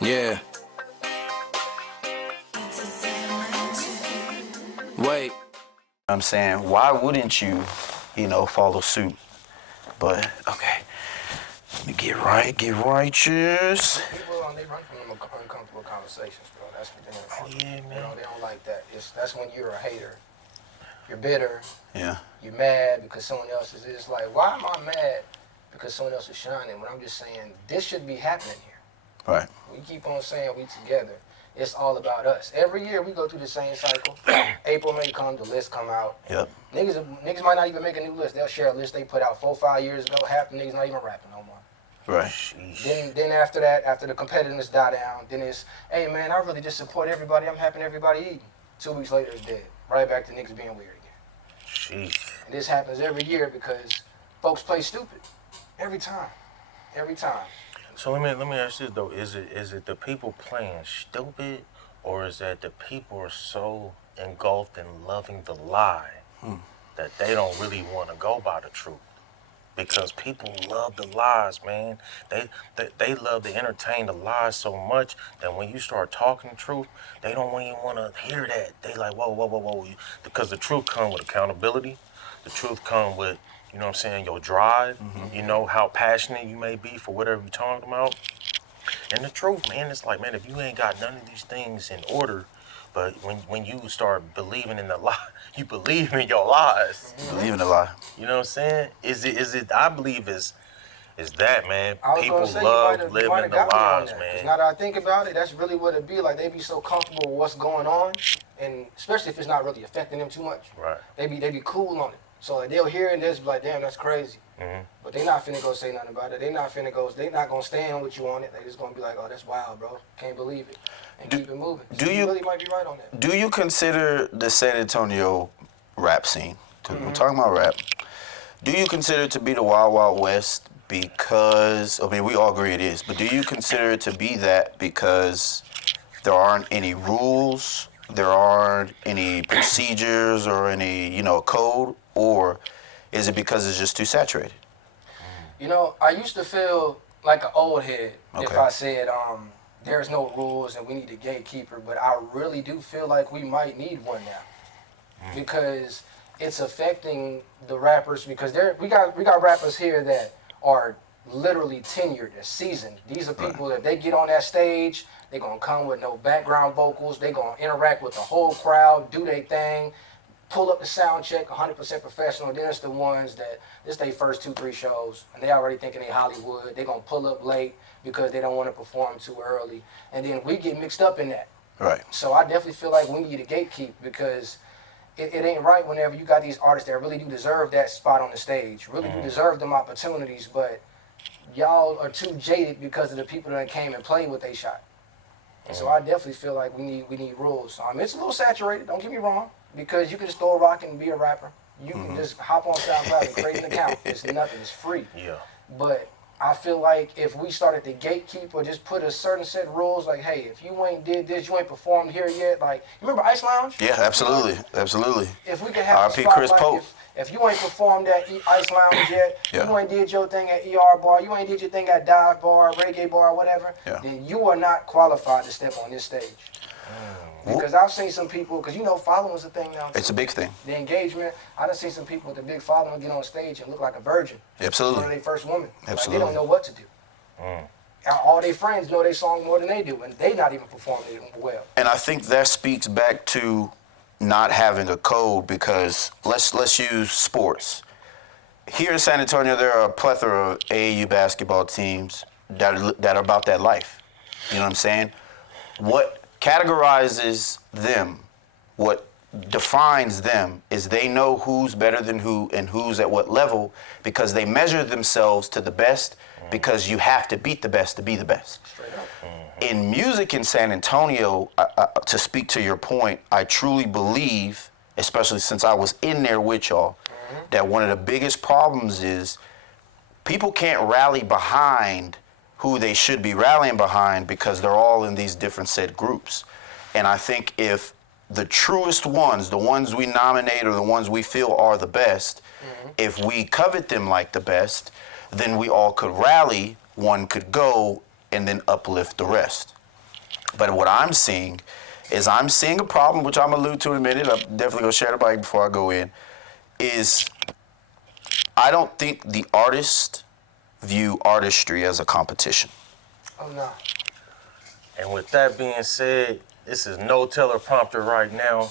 Yeah. Wait. I'm saying, why wouldn't you, follow suit? But, okay, let me get righteous. People, they run from them uncomfortable conversations, bro. That's what they Oh, yeah, man. They don't like that. That's when you're a hater. You're bitter. Yeah. You're mad because someone else is. It's like, why am I mad because someone else is shining when I'm just saying this should be happening here? Right. We keep on saying we together. It's all about us. Every year we go through the same cycle. April may come, the list come out. Yep. Niggas might not even make a new list. They'll share a list they put out 4-5 years ago. Half the niggas not even rapping no more. Right. Then after that, after the competitiveness die down, then it's, hey man, I really just support everybody. I'm helping everybody eating. 2 weeks later, it's dead. Right back to niggas being weird again. Jeez. And this happens every year because folks play stupid. Every time. Every time. So let me ask this though: is it the people playing stupid, or is that the people are so engulfed in loving the lie that they don't really want to go by the truth? Because people love the lies, man. They love to entertain the lies so much that when you start talking the truth, they don't even want to hear that. They like, whoa. Because the truth comes with accountability. The truth comes with, you know what I'm saying, your drive. You know, how passionate you may be for whatever you're talking about. And the truth, man, it's like, man, if you ain't got none of these things in order, but when you start believing in the lie, you believe in your lies. Believe in the lie. You know what I'm saying? Is it? I believe is that, man. I was People gonna say, love you living might have the got me on lies, that. man. 'Cause now that I think about it, that's really what it be like. They be so comfortable with what's going on, and especially if it's not really affecting them too much. Right. They be cool on it. So like, they'll hear it and they'll be like, damn, that's crazy. But they not finna go say nothing about it. They not gonna stand with you on it. They just gonna be like, oh, that's wild, bro. Can't believe it. And keep it moving. So you really might be right on that. Do you consider the San Antonio rap scene, because we're talking about rap, do you consider it to be the Wild Wild West because, I mean, we all agree it is, but do you consider it to be that because there aren't any rules, there aren't any procedures or any, code, or is it because it's just too saturated? You know, I used to feel like an old head if Okay. I said there's no rules and we need a gatekeeper, but I really do feel like we might need one now because it's affecting the rappers. Because we got rappers here that are literally tenured, they're seasoned. These are people that they get on that stage, they're gonna come with no background vocals, they're gonna interact with the whole crowd, do their thing, pull up the sound check, 100% professional. Then it's the ones that this their first 2-3 shows and they already thinking they Hollywood. They're gonna pull up late because they don't want to perform too early, and then we get mixed up in that. Right. So I definitely feel like we need a gatekeep because it ain't right whenever you got these artists that really do deserve that spot on the stage, really do deserve them opportunities, but y'all are too jaded because of the people that came and played what they shot. And so I definitely feel like we need rules. It's a little saturated, don't get me wrong, because you can just throw a rock and be a rapper. You can just hop on SoundCloud and create an account. It's nothing, it's free. Yeah. But I feel like if we started to gatekeep or just put a certain set of rules, like, hey, if you ain't did this, you ain't performed here yet. Like, you remember Ice Lounge? Yeah, absolutely. Absolutely. If we could have a R.I.P. spot Chris like Pope. if you ain't performed at Ice Lounge yet, Yeah. you ain't did your thing at ER Bar, you ain't did your thing at Dive Bar, Reggae Bar, whatever, Yeah. then you are not qualified to step on this stage. Because I've seen some people, because following's a thing now. It's a big thing. The engagement, I done seen some people with a big following get on stage and look like a virgin. Absolutely. One of their first women. Absolutely. Like, they don't know what to do. All their friends know their song more than they do, and they not even performing it well. And I think that speaks back to not having a code, because let's use sports. Here in San Antonio, there are a plethora of AAU basketball teams that are about that life. You know what I'm saying? What categorizes them, what defines them, is they know who's better than who and who's at what level, because they measure themselves to the best, because you have to beat the best to be the best. Straight up. In music in San Antonio, to speak to your point, I truly believe, especially since I was in there with y'all, that one of the biggest problems is people can't rally behind who they should be rallying behind because they're all in these different set groups. And I think if the truest ones, the ones we nominate or the ones we feel are the best, if we covet them like the best, then we all could rally, one could go, and then uplift the rest. But what I'm seeing is I'm seeing a problem, which I'm going to allude to in a minute. I'm definitely going to share the bike before I go in, is I don't think the artists view artistry as a competition. Oh, no. And with that being said, this is no teleprompter right now.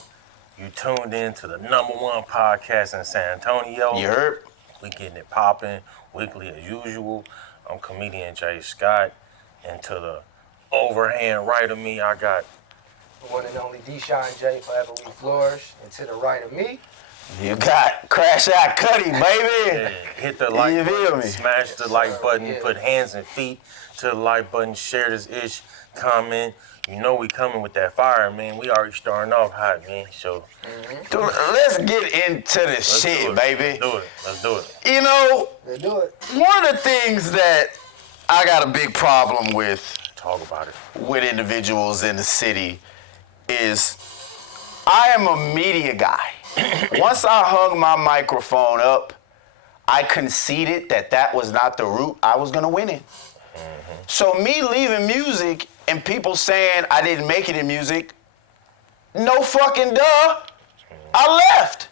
You tuned in to the #1 podcast in San Antonio. You heard? We getting it popping weekly as usual. I'm comedian Jay Scott. And to the overhand right of me, I got The one and only Deshaun J. Forever We Flourish. And to the right of me, You got Crash Out Cuddy, baby. hit the like You feel button, me? smash the like button, Yeah. put hands and feet to the like button, share this ish, comment. You know we coming with that fire, man. We already starting off hot, man. So Dude, let's get into this let's shit, do it. baby. Let's do it. You know, let's do it. one of the things that I got a big problem with Talk about it. individuals in the city is I am a media guy. Once I hung my microphone up, I conceded that was not the route I was gonna win in. So me leaving music and people saying I didn't make it in music, no fucking duh, I left.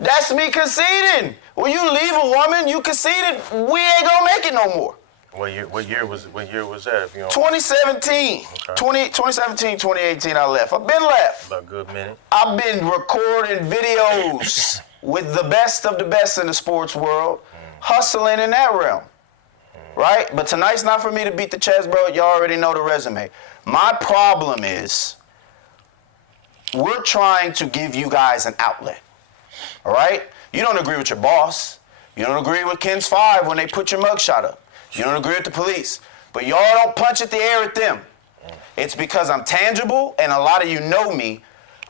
That's me conceding. When you leave a woman, you conceded we ain't gonna make it no more. What year was that? If you don't 2017, 2017, 2018, I left. I've been left. about a good minute. I've been recording videos with the best of the best in the sports world, hustling in that realm, right? But tonight's not for me to beat the chest, bro. Y'all already know the resume. My problem is we're trying to give you guys an outlet, all right? You don't agree with your boss. You don't agree with Ken's 5 when they put your mugshot up. You don't agree with the police. But y'all don't punch at the air at them. It's because I'm tangible and a lot of you know me.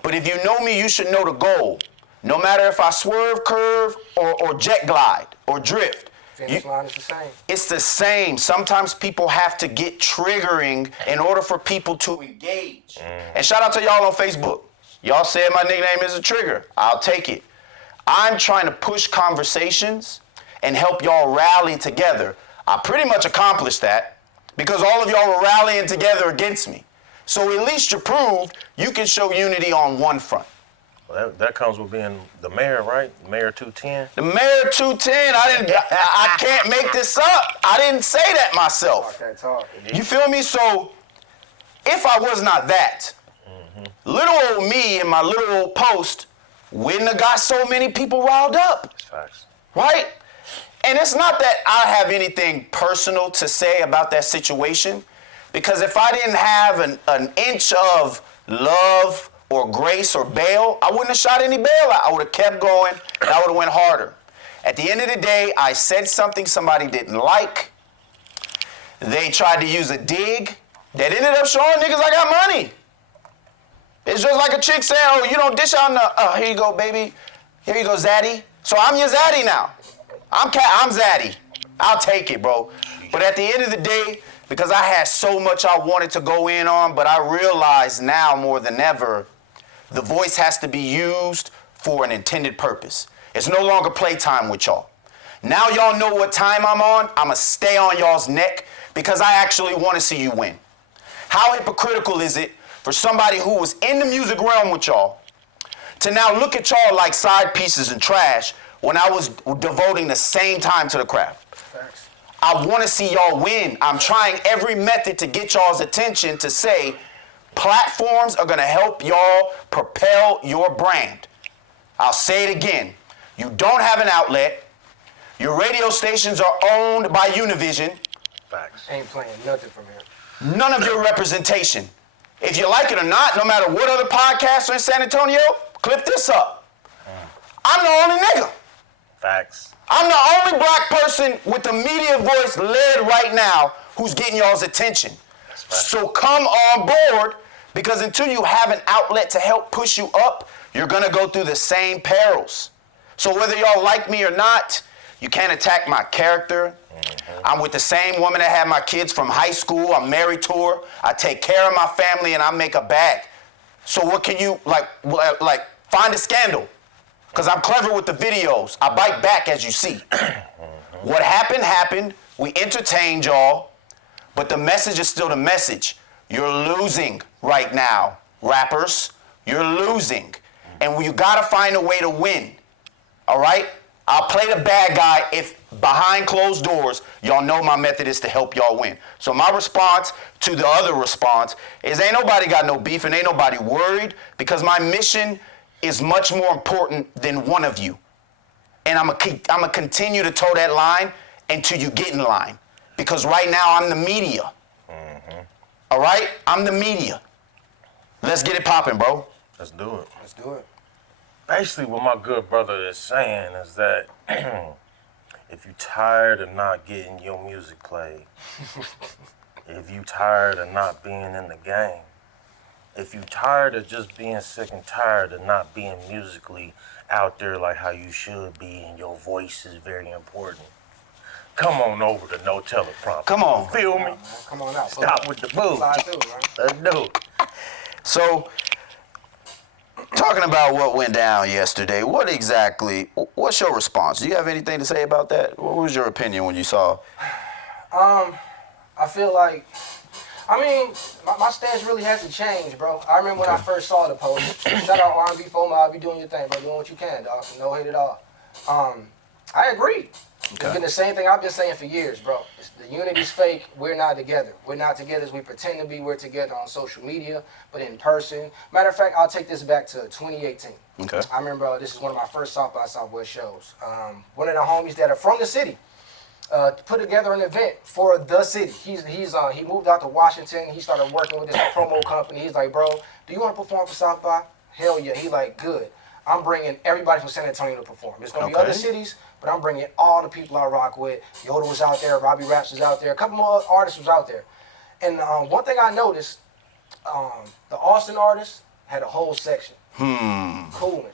But if you know me, you should know the goal. No matter if I swerve, curve, or jet glide, or drift. Finish line is the same. It's the same. Sometimes people have to get triggering in order for people to engage. And shout out to y'all on Facebook. Y'all said my nickname is a trigger. I'll take it. I'm trying to push conversations and help y'all rally together. I pretty much accomplished that because all of y'all were rallying together against me. So at least you proved you can show unity on one front. Well, that comes with being the mayor, right? Mayor 210. The mayor 210, I can't make this up. I didn't say that myself. Talk that talk. You feel me? So if I was not that, little old me in my little old post wouldn't have got so many people riled up. Facts. Right? And it's not that I have anything personal to say about that situation, because if I didn't have an inch of love or grace or bail, I wouldn't have shot any bail out. I would have kept going and I would have went harder. At the end of the day, I said something somebody didn't like. They tried to use a dig that ended up showing niggas I got money. It's just like a chick saying, oh, you don't dish out here you go, baby. Here you go, Zaddy. So I'm your Zaddy now. I'm Zaddy. I'll take it, bro. But at the end of the day, because I had so much I wanted to go in on, but I realize now more than ever, the voice has to be used for an intended purpose. It's no longer playtime with y'all. Now y'all know what time I'm on. I'ma stay on y'all's neck because I actually want to see you win. How hypocritical is it for somebody who was in the music realm with y'all to now look at y'all like side pieces and trash when I was devoting the same time to the craft? Facts. I want to see y'all win. I'm trying every method to get y'all's attention to say platforms are going to help y'all propel your brand. I'll say it again. You don't have an outlet. Your radio stations are owned by Univision. Facts. Ain't playing nothing from here. None of your representation. If you like it or not, no matter what other podcasts are in San Antonio, clip this up. I'm the only nigga. Facts. I'm the only black person with the media voice led right now who's getting y'all's attention. So come on board, because until you have an outlet to help push you up, you're gonna go through the same perils. So whether y'all like me or not, You can't attack my character. I'm with the same woman that had my kids from high school. I'm married to her. I take care of my family and I make a bag. So what can you, like find a scandal? Because I'm clever with the videos. I bite back as you see. What happened, happened. We entertained y'all. But the message is still the message. You're losing right now, rappers. You're losing. And you got to find a way to win. All right? I'll play the bad guy if behind closed doors, y'all know my method is to help y'all win. So my response to the other response is ain't nobody got no beef and ain't nobody worried because my mission is much more important than one of you. And I'm gonna continue to toe that line until you get in line. Because right now I'm the media. All right? I'm the media. Let's get it popping, bro. Let's do it. Let's do it. Basically, what my good brother is saying is that if you're tired of not getting your music played, if you're tired of not being in the game, if you're tired of just being sick and tired of not being musically out there like how you should be and your voice is very important, come on over to No Teleprompter. Come on. Feel me? Come on out. Stop with the boo. Slide through, right? Let's do it. So, talking about what went down yesterday, what's your response? Do you have anything to say about that? What was your opinion when you saw? I feel like, my stance really hasn't changed, bro. I remember when I first saw the post. Shout out R&B FOMO, I'll be doing your thing, bro. Doing what you can, dog. No hate at all. I agree. It's been the same thing I've been saying for years, bro. The unity's fake. We're not together. We're not together as we pretend to be. We're together on social media, but in person. Matter of fact, I'll take this back to 2018. Okay. I remember this is one of my first South by Southwest shows. One of the homies that are from the city put together an event for the city. He moved out to Washington. He started working with this promo company. He's like, bro, do you want to perform for South by? Hell yeah. He like, good. I'm bringing everybody from San Antonio to perform. There's going to be other cities, but I'm bringing all the people I rock with. Yoda was out there. Robbie Raps was out there. A couple more artists was out there. And one thing I noticed, the Austin artists had a whole section. Cooling.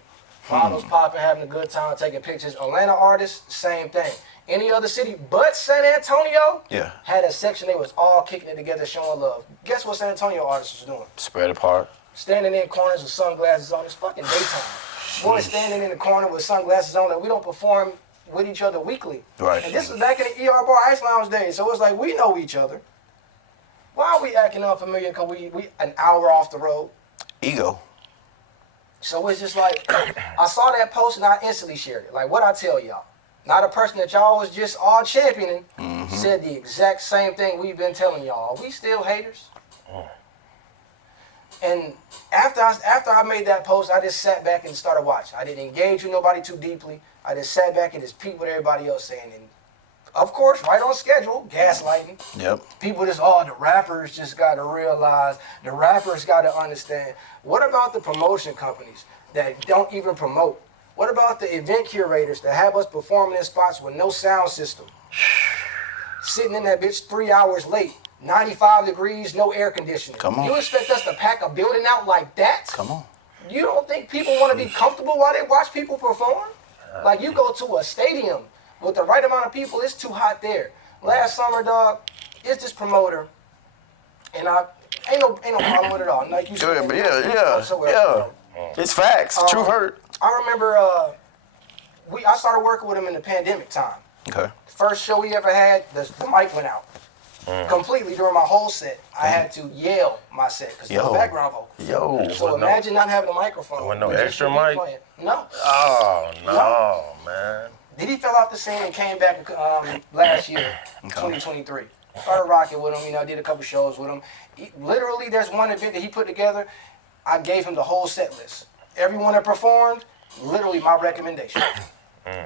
Bottles popping, having a good time, taking pictures. Atlanta artists, same thing. Any other city but San Antonio had a section. They was all kicking it together, showing love. Guess what San Antonio artists was doing? Spread apart. Standing in corners with sunglasses on. It's fucking daytime. Boys standing in the corner with sunglasses on that we don't perform with each other weekly. Right. And this was back in the ER Bar Ice Lounge days, so it's like we know each other. Why are we acting unfamiliar? Because we an hour off the road. Ego. So it's just like, I saw that post and I instantly shared it. Like what I tell y'all. Not a person that y'all was just all championing said the exact same thing we've been telling y'all. Are we still haters? And after I made that post, I just sat back and started watching. I didn't engage with nobody too deeply. I just sat back and just peeped what everybody else saying. And of course, right on schedule, gaslighting. Yep. People just, the rappers just got to realize, the rappers got to understand. What about the promotion companies that don't even promote? What about the event curators that have us performing in spots with no sound system? Sitting in that bitch 3 hours late. 95 degrees, no air conditioning. Come on. You expect us to pack a building out like that? Come on. You don't think people want to be comfortable while they watch people perform? Like you go to a stadium with the right amount of people, it's too hot there. Last summer, dog, it's this promoter, and I ain't no problem with it all. Like you said, Good, yeah. It's facts. Truth hurt. I remember I started working with him in the pandemic time. Okay. First show we ever had, the mic went out. Completely during my whole set. I had to yell my set because no background vocal. So imagine not having a microphone. With no extra mic? No. Oh, no, man. Then he fell off the scene and came back last year, 2023. Started rocking with him, did a couple shows with him. Literally, there's one event that he put together. I gave him the whole set list. Everyone that performed, literally my recommendation.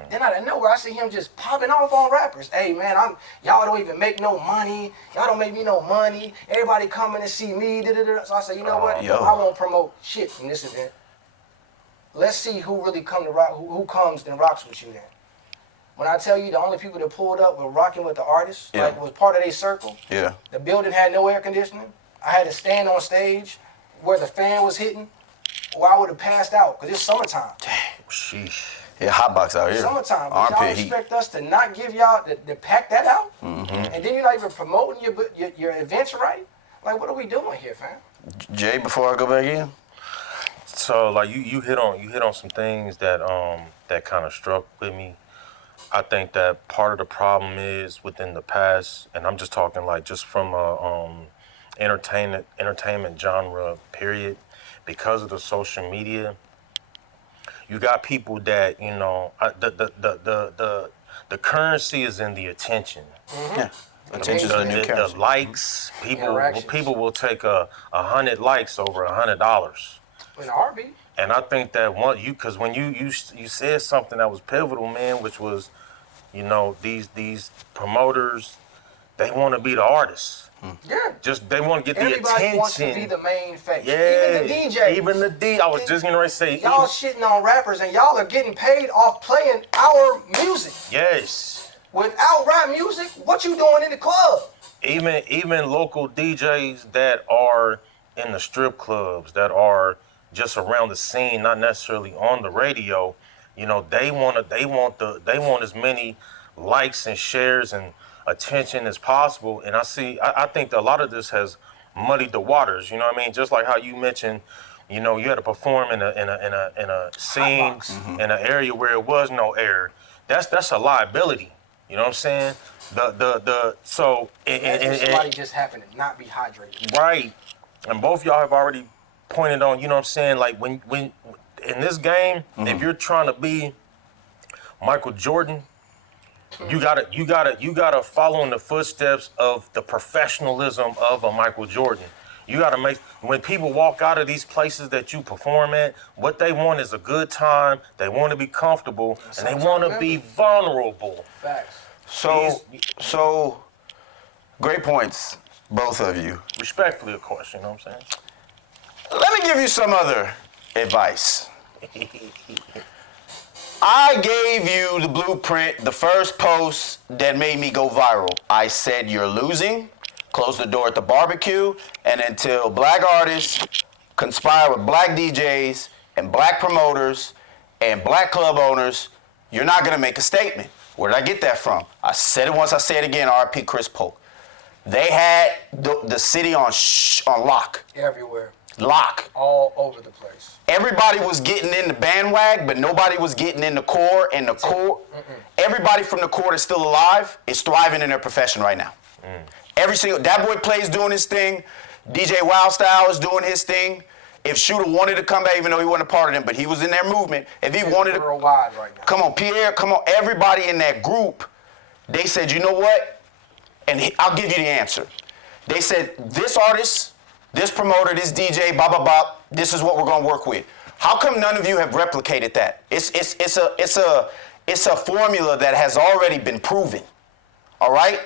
Then out of nowhere, I see him just popping off on rappers. Hey, man, y'all don't even make no money. Y'all don't make me no money. Everybody coming to see me. So I said, you know what? I won't promote shit from this event. Let's see who really come to rock. Who comes and rocks with you then. When I tell you the only people that pulled up were rocking with the artists, like was part of their circle. Yeah. The building had no air conditioning. I had to stand on stage where the fan was hitting, or I would have passed out because it's summertime. Damn. Sheesh. Yeah, hot box out here. Summertime, but y'all Armpit heat. expect us to not give y'all to pack that out, and then you're not even promoting your events right. Like, what are we doing here, fam? Jay, before I go back in. So like you hit on some things that that kind of struck with me. I think that part of the problem is within the past, and I'm just talking like just from a entertainment genre period, because of the social media. You got people that the currency is in the attention. Yeah. Attention's the new The currency. likes, Interactions. people will take 100 likes over $100. In a heartbeat. And I think that because when you said something that was pivotal, man, which was, these promoters, they want to be the artists. Yeah. Just they want to get the Everybody attention. wants to be the main face. Yeah. Even the DJs. Even the D. I was just gonna say. Y'all shitting on rappers and y'all are getting paid off playing our music. Yes. Without rap music, what you doing in the club? Even local DJs that are in the strip clubs, that are just around the scene, not necessarily on the radio, they want as many likes and shares and attention as possible. And I think that a lot of this has muddied the waters. You know what I mean? Just like how you mentioned, you had to perform in a scene in an area where it was no air. That's a liability. You know what I'm saying? Imagine somebody just happened to not be hydrated. Right. And both y'all have already pointed on, you know what I'm saying? Like when in this game, if you're trying to be Michael Jordan, you gotta follow in the footsteps of the professionalism of a Michael Jordan. You gotta when people walk out of these places that you perform at, what they want is a good time. They want to be comfortable and they want to be vulnerable. Facts. So great points, both of you. Respectfully, of course, you know what I'm saying? Let me give you some other advice. I gave you the blueprint, the first post that made me go viral. I said you're losing, close the door at the barbecue, and until black artists conspire with black DJs and black promoters and black club owners, you're not gonna make a statement. Where did I get that from? I said it once, I say it again, R.I.P. Chris Polk. They had the city on lock. Everywhere. Lock. All over the place. Everybody was getting in the bandwagon, but nobody was getting in the core. And the core, everybody from the core that's still alive is thriving in their profession right now. Every single, that boy Play's doing his thing. DJ Wild Style is doing his thing. If Shooter wanted to come back, even though he wasn't a part of them, but he was in their movement. If he wanted to, worldwide right now. come on, Pierre, come on, everybody in that group, they said, you know what? And I'll give you the answer. They said, this artist, this promoter, this DJ, blah, blah, blah, this is what we're gonna work with. How come none of you have replicated that? It's a formula that has already been proven, all right?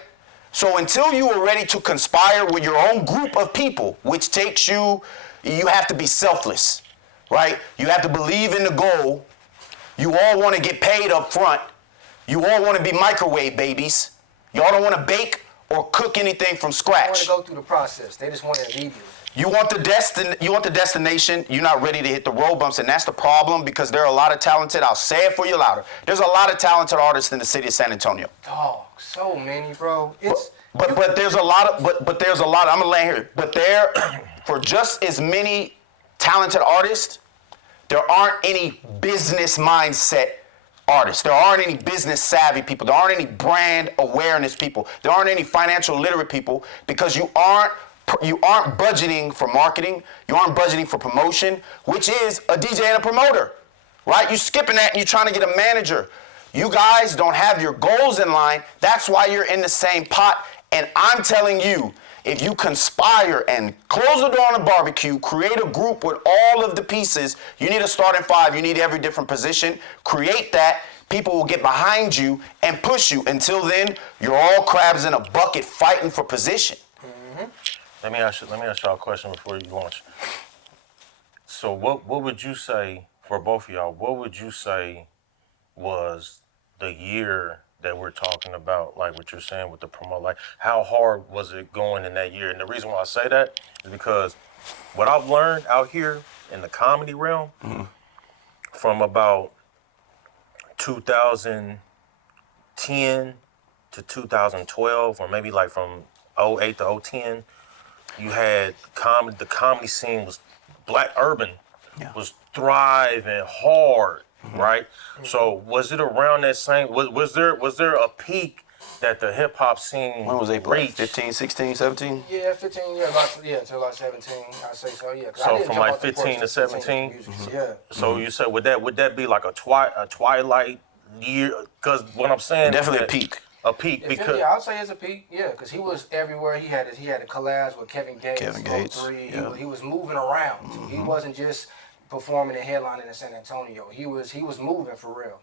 So until you are ready to conspire with your own group of people, which takes you have to be selfless, right? You have to believe in the goal. You all wanna get paid up front. You all wanna be microwave babies. Y'all don't wanna bake or cook anything from They want scratch. to go through the process. They just want it immediately. You want the destination, you're not ready to hit the road bumps, and that's the problem because there are a lot of talented, I'll say it for you louder, there's a lot of talented artists in the city of San Antonio. Dog, so many, bro. It's But there's a lot of, but there's a lot, I'm gonna land here, but there, for just as many talented artists, there aren't any business mindset artists. There aren't any business savvy people. There aren't any brand awareness people. There aren't any financial literate people because you aren't budgeting for marketing. You aren't budgeting for promotion, which is a DJ and a promoter, right? You're skipping that and you're trying to get a manager. You guys don't have your goals in line. That's why you're in the same pot. And I'm telling you, if you conspire and close the door on the barbecue, create a group with all of the pieces, you need a starting five, you need every different position, create that, people will get behind you and push you. Until then, you're all crabs in a bucket fighting for position. Let me ask y'all a question before you launch. So what would you say, for both of y'all, what would you say was the year that we're talking about, like what you're saying with the promo? Like, how hard was it going in that year? And the reason why I say that is because what I've learned out here in the comedy realm from about 2010 to 2012, or maybe like from '08 to '10, you had the comedy scene was black urban was thriving hard, right? So was it around that same? Was there a peak that the hip hop scene When was they reached? 15, 16, 17? Yeah, 15, until like 17, I say so, yeah. 'Cause I So didn't from jump like off the 15 porch to till 17? music, Yeah. So you said would that be like a twilight year? Because what I'm saying Definitely a is that- peak. A peak because Yeah, I'd say it's a peak. Yeah, because he was everywhere. He had a collabs with Kevin Gates. Kevin Gates, 03. yeah. He was moving around. He wasn't just performing and headlining in San Antonio. He was moving for real.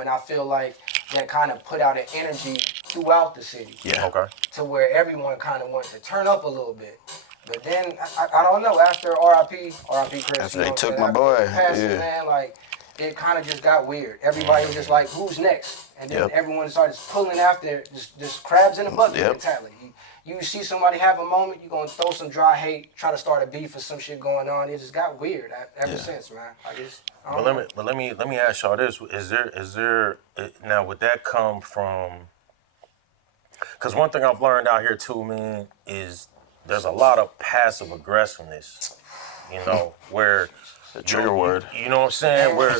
And I feel like that kind of put out an energy throughout the city. Yeah. okay. To where everyone kind of wanted to turn up a little bit. But then I don't know. After R.I.P. Chris. After they what took I'm my saying? boy, After he passed, yeah. man, like it kind of just got weird. Everybody was just like, "Who's next?" And then Yep. everyone started pulling after just crabs in a bucket Yep. mentality. You see somebody have a moment, you're gonna throw some dry hate, try to start a beef or some shit going on. It just got weird ever since, man. I don't know. But let me ask y'all this: Is there now would that come from? Because one thing I've learned out here too, man, is there's a lot of passive aggressiveness. Where The trigger word. You know what I'm saying? Where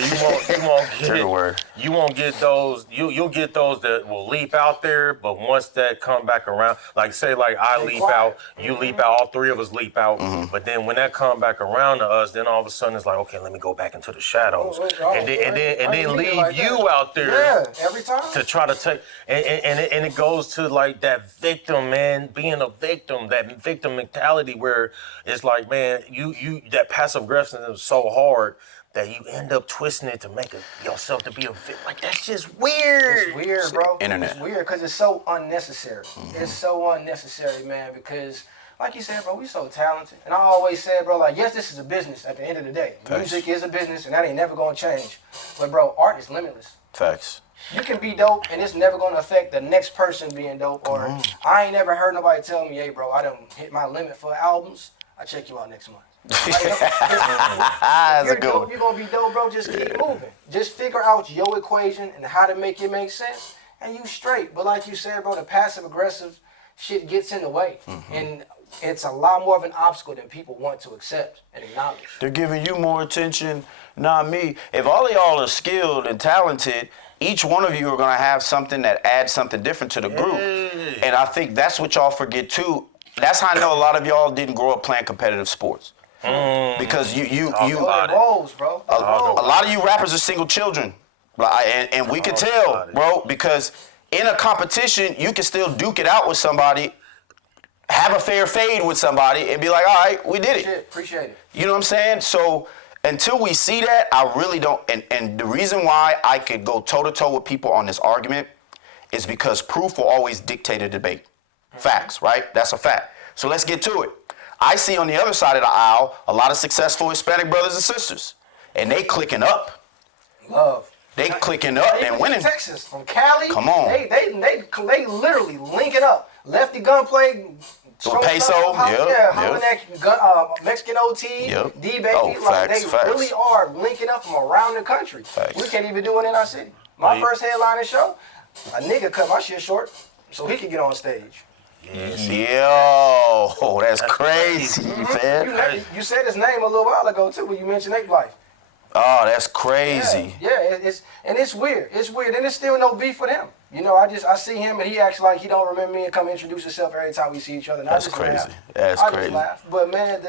you won't get Trigger word. You won't get those. You'll get those that will leap out there, but once that come back around, like say like I leap out, you leap out, all three of us leap out. But then when that come back around to us, then all of a sudden it's like, okay, let me go back into the shadows, and then leave you out there. Yeah, every time. To try to take and it goes to like that victim, man, being a victim, that victim mentality where it's like, man, you that passive aggressiveness is so hard that you end up twisting it to make yourself to be a victim. Like that's just weird. It's weird, bro. Internet. It's weird because it's so unnecessary. It's so unnecessary, man, because like you said, bro, we so talented. And I always said, bro, like, yes, this is a business at the end of the day. Facts. Music is a business and that ain't never gonna change. But bro, art is limitless. Facts. You can be dope and it's never gonna affect the next person being dope. Or I ain't never heard nobody tell me, hey bro, I done hit my limit for albums. I'll check you out next month. That's a good one. You're gonna be dope, bro. Just keep moving. Just figure out your equation and how to make it make sense, and you straight. But like you said, bro, the passive aggressive shit gets in the way, and it's a lot more of an obstacle than people want to accept and acknowledge. They're giving you more attention, not me. If all of y'all are skilled and talented, each one of you are going to have something that adds something different to the group. And I think that's what y'all forget too. That's how I know a lot of y'all didn't grow up playing competitive sports. Because you about it. Roles, bro. a lot of you rappers are single children. And we can tell, bro, because in a competition, you can still duke it out with somebody, have a fair fade with somebody, and be like, all right, we did it. Appreciate it. You know what I'm saying? So until we see that, I really don't. And the reason why I could go toe-to-toe with people on this argument is because proof will always dictate a debate. Facts, right? That's a fact. So let's get to it. I see on the other side of the aisle a lot of successful Hispanic brothers and sisters, and they clicking up. Love. They clicking up Even and winning. from Texas, from Cali. Come on. They literally linking up. Lefty gunplay. With Peso, hollering at gun, Mexican OT, Yep. D-Baby. Oh, like, facts, they facts. really are linking up from around the country. Facts. We can't even do it in our city. My first headlining show, a nigga cut my shit short so he could get on stage. Yo, that's crazy, man. You said his name a little while ago too when you mentioned Ape Life. Oh, that's crazy. Yeah, it's weird. It's weird, and it's still no beef with him. You know, I see him and he acts like he don't remember me and come introduce himself every time we see each other. And That's I just crazy. Laugh. That's I crazy. just laugh. But man,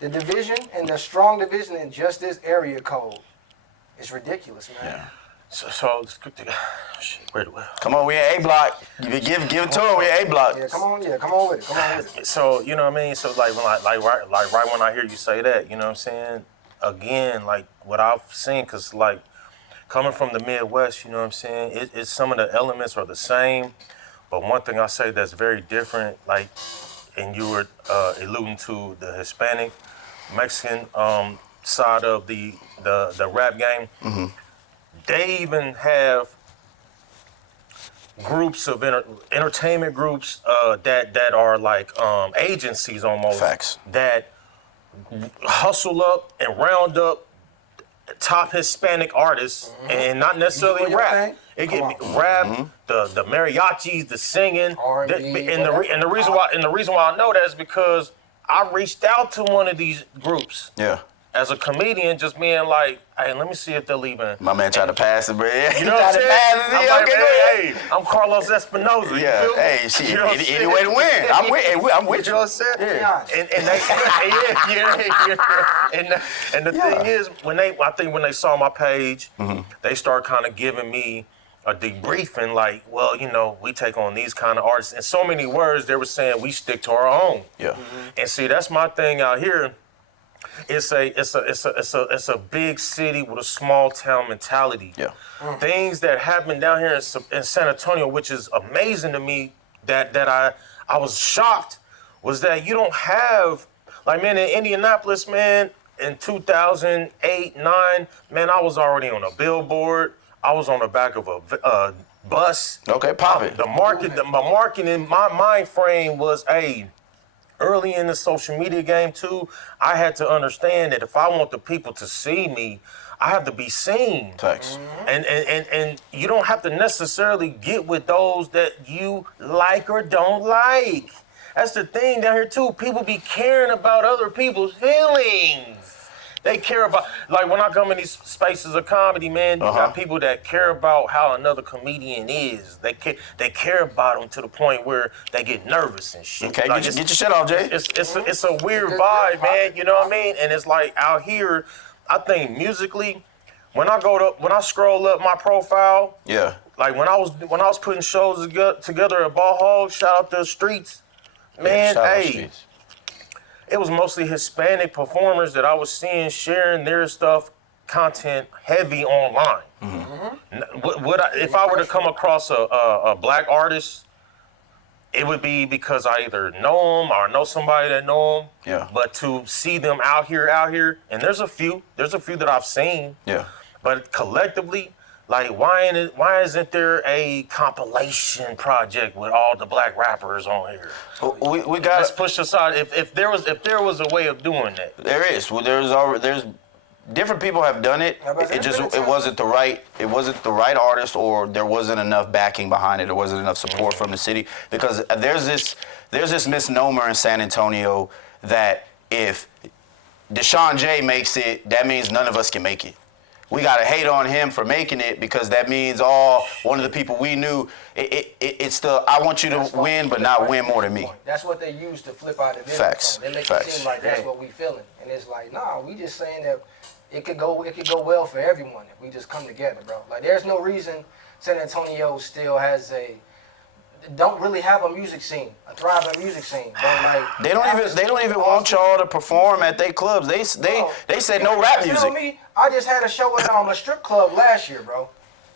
the division and the strong division in just this area code is ridiculous, man. Yeah. So shit, where do we? Come on, we in A block. Give it to him. We in A block. Yeah, come on with it. Come on with it. So you know what I mean. So like when right when I hear you say that, you know what I'm saying. Again, like what I've seen, cause like coming from the Midwest, you know what I'm saying. It's some of the elements are the same, but one thing I say that's very different, like, and you were alluding to the Hispanic, Mexican side of the rap game. Mm-hmm. They even have groups of entertainment groups that are like agencies almost. Facts. That hustle up and round up top Hispanic artists, and not necessarily doing your rap. thing? It get Come rap, the mariachis, the singing, R&B, and the reason why I know that is because I reached out to one of these groups. Yeah. As a comedian, just being like, hey, let me see if they're leaving. My man tried to pass it, bro. You know what I'm saying? I'm like, hey, I'm Carlos Espinosa. You Yeah, feel me? hey, shit, You know what I'm any way to win. I'm with You you. know what I'm saying? Yeah. And the thing is, when they saw my page, they start kind of giving me a debriefing, like, well, you know, we take on these kind of artists. In so many words, they were saying we stick to our own. Yeah. And see, that's my thing out here. It's a big city with a small town mentality. Yeah. Things that happen down here in San Antonio, which is amazing to me, that I was shocked, was that you don't have, like, man, in Indianapolis, man, in 2008, 9, man, I was already on a billboard. I was on the back of a bus. Okay, pop it. My marketing, my mind frame was, early in the social media game too, I had to understand that if I want the people to see me, I have to be seen. Facts. And you don't have to necessarily get with those that you like or don't like. That's the thing down here too. People be caring about other people's feelings. They care about, like when I come in these spaces of comedy, man, you got people that care about how another comedian is. They care about them to the point where they get nervous and shit. Okay, Like, get your shit off, Jay. It's a weird vibe, man. You know what I mean? And it's like out here, I think musically, when I scroll up my profile, Yeah. like when I was putting shows together at Ball Hall, shout out to the Streets, man. Shout out Hey, Streets. it was mostly Hispanic performers that I was seeing sharing their content heavy online. If I were to come across a black artist, it would be because I either know them or know somebody that know them. Yeah. But to see them out here, and there's a few that I've seen. Yeah. But collectively, like, why isn't there a compilation project with all the black rappers on here? We got. Let's push aside. If there was a way of doing that. There is. Well, there's different people have done it. It wasn't the right artist, or there wasn't enough backing behind it. There wasn't enough support from the city, because there's this misnomer in San Antonio that if Deshaun J makes it, that means none of us can make it. We gotta hate on him for making it, because that means one of the people we knew. It's the I want you to win, but not win more than me. That's what they use to flip out the business. Facts. They make Facts. it seem like that's what we feeling, and it's like, nah, we just saying that it could go well for everyone if we just come together, bro. Like, there's no reason San Antonio still don't really have a music scene, a thriving music scene. They don't even want y'all to perform at their clubs. They said no rap music. You know me? I just had a show at a strip club last year, bro.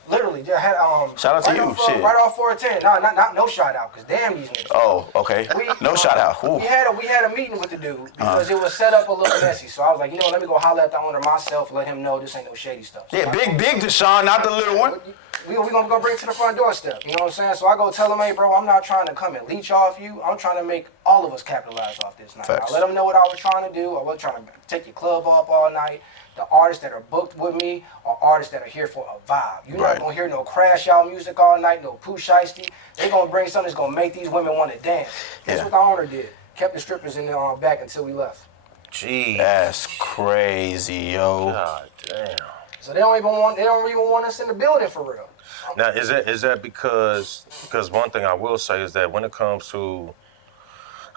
Literally, just had shout out to you, shit. right off 410. No shout out, cause damn these niggas. Oh, okay. No shout out. Ooh. We had a meeting with the dude because it was set up a little messy. So I was like, you know, let me go holler at the owner myself, let him know this ain't no shady stuff. So Yeah, big Deshaun, not the little one. We gonna go bring it to the front doorstep. You know what I'm saying? So I go tell him, hey, bro, I'm not trying to come and leech off you. I'm trying to make all of us capitalize off this night. Facts. I let him know what I was trying to do. I wasn't trying to take your club off all night. The artists that are booked with me are artists that are here for a vibe. You're not gonna hear no crash out music all night, no poo shiesty. They gonna bring something that's gonna make these women want to dance. That's what the owner did. Kept the strippers in the back until we left. Gee. That's crazy, yo. God damn. So they don't even want us in the building for real. Now, is that because one thing I will say is that when it comes to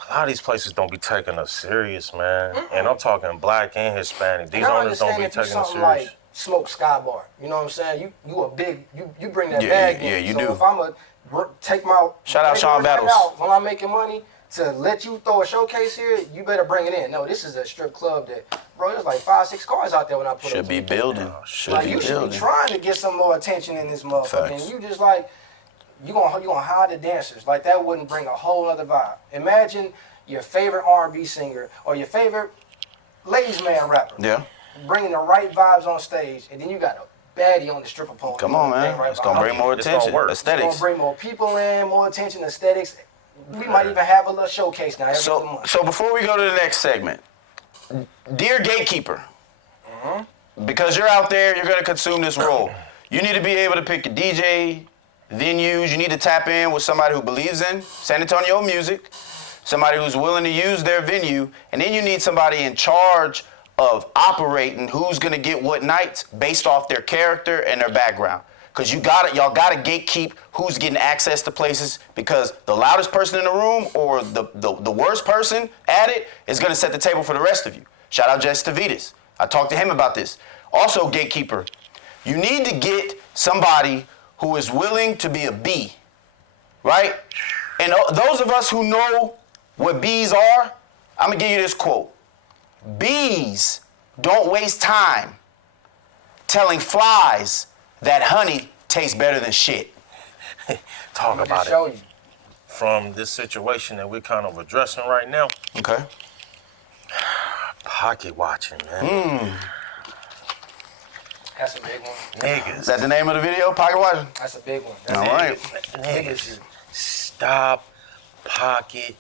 a lot of these places don't be taking us serious, man. And I'm talking black and Hispanic. These owners don't be taking us serious. Like Smoke Sky Bar, you know what I'm saying? You a big, you bring that bag in. Yeah, you so do. If I'm take my shout out Sean Battles when I'm making money to let you throw a showcase here, you better bring it in. No, this is a strip club that, bro, there's like 5-6 cars out there when I put should be building. You should be trying to get some more attention in this motherfucker. And you just like you gonna hide the dancers. Like, that wouldn't bring a whole other vibe. Imagine your favorite R&B singer or your favorite ladies man rapper. Yeah. Bringing the right vibes on stage, and then you got a baddie on the stripper pole. Come on, man. It's gonna bring more attention. Aesthetics. It's gonna bring more people in, more attention, aesthetics. We might even have a little showcase now every other month. So before we go to the next segment, dear gatekeeper, because you're out there, you're going to consume this role. You need to be able to pick a DJ, venues. You need to tap in with somebody who believes in San Antonio music, somebody who's willing to use their venue, and then you need somebody in charge of operating who's going to get what nights based off their character and their background. Because y'all gotta gatekeep who's getting access to places, because the loudest person in the room or the worst person at it is gonna set the table for the rest of you. Shout out Jess Tavitas. I talked to him about this. Also, gatekeeper, you need to get somebody who is willing to be a B, right? And those of us who know what Bs are, I'm gonna give you this quote. Bees don't waste time telling flies that honey tastes better than shit. Talk I'm about show it. you. From this situation that we're kind of addressing right now, Okay. pocket watching, man. That's a big one. Niggas. Is that the name of the video? Pocket watching? That's a big one. That's All it. right. Niggas, stop pocket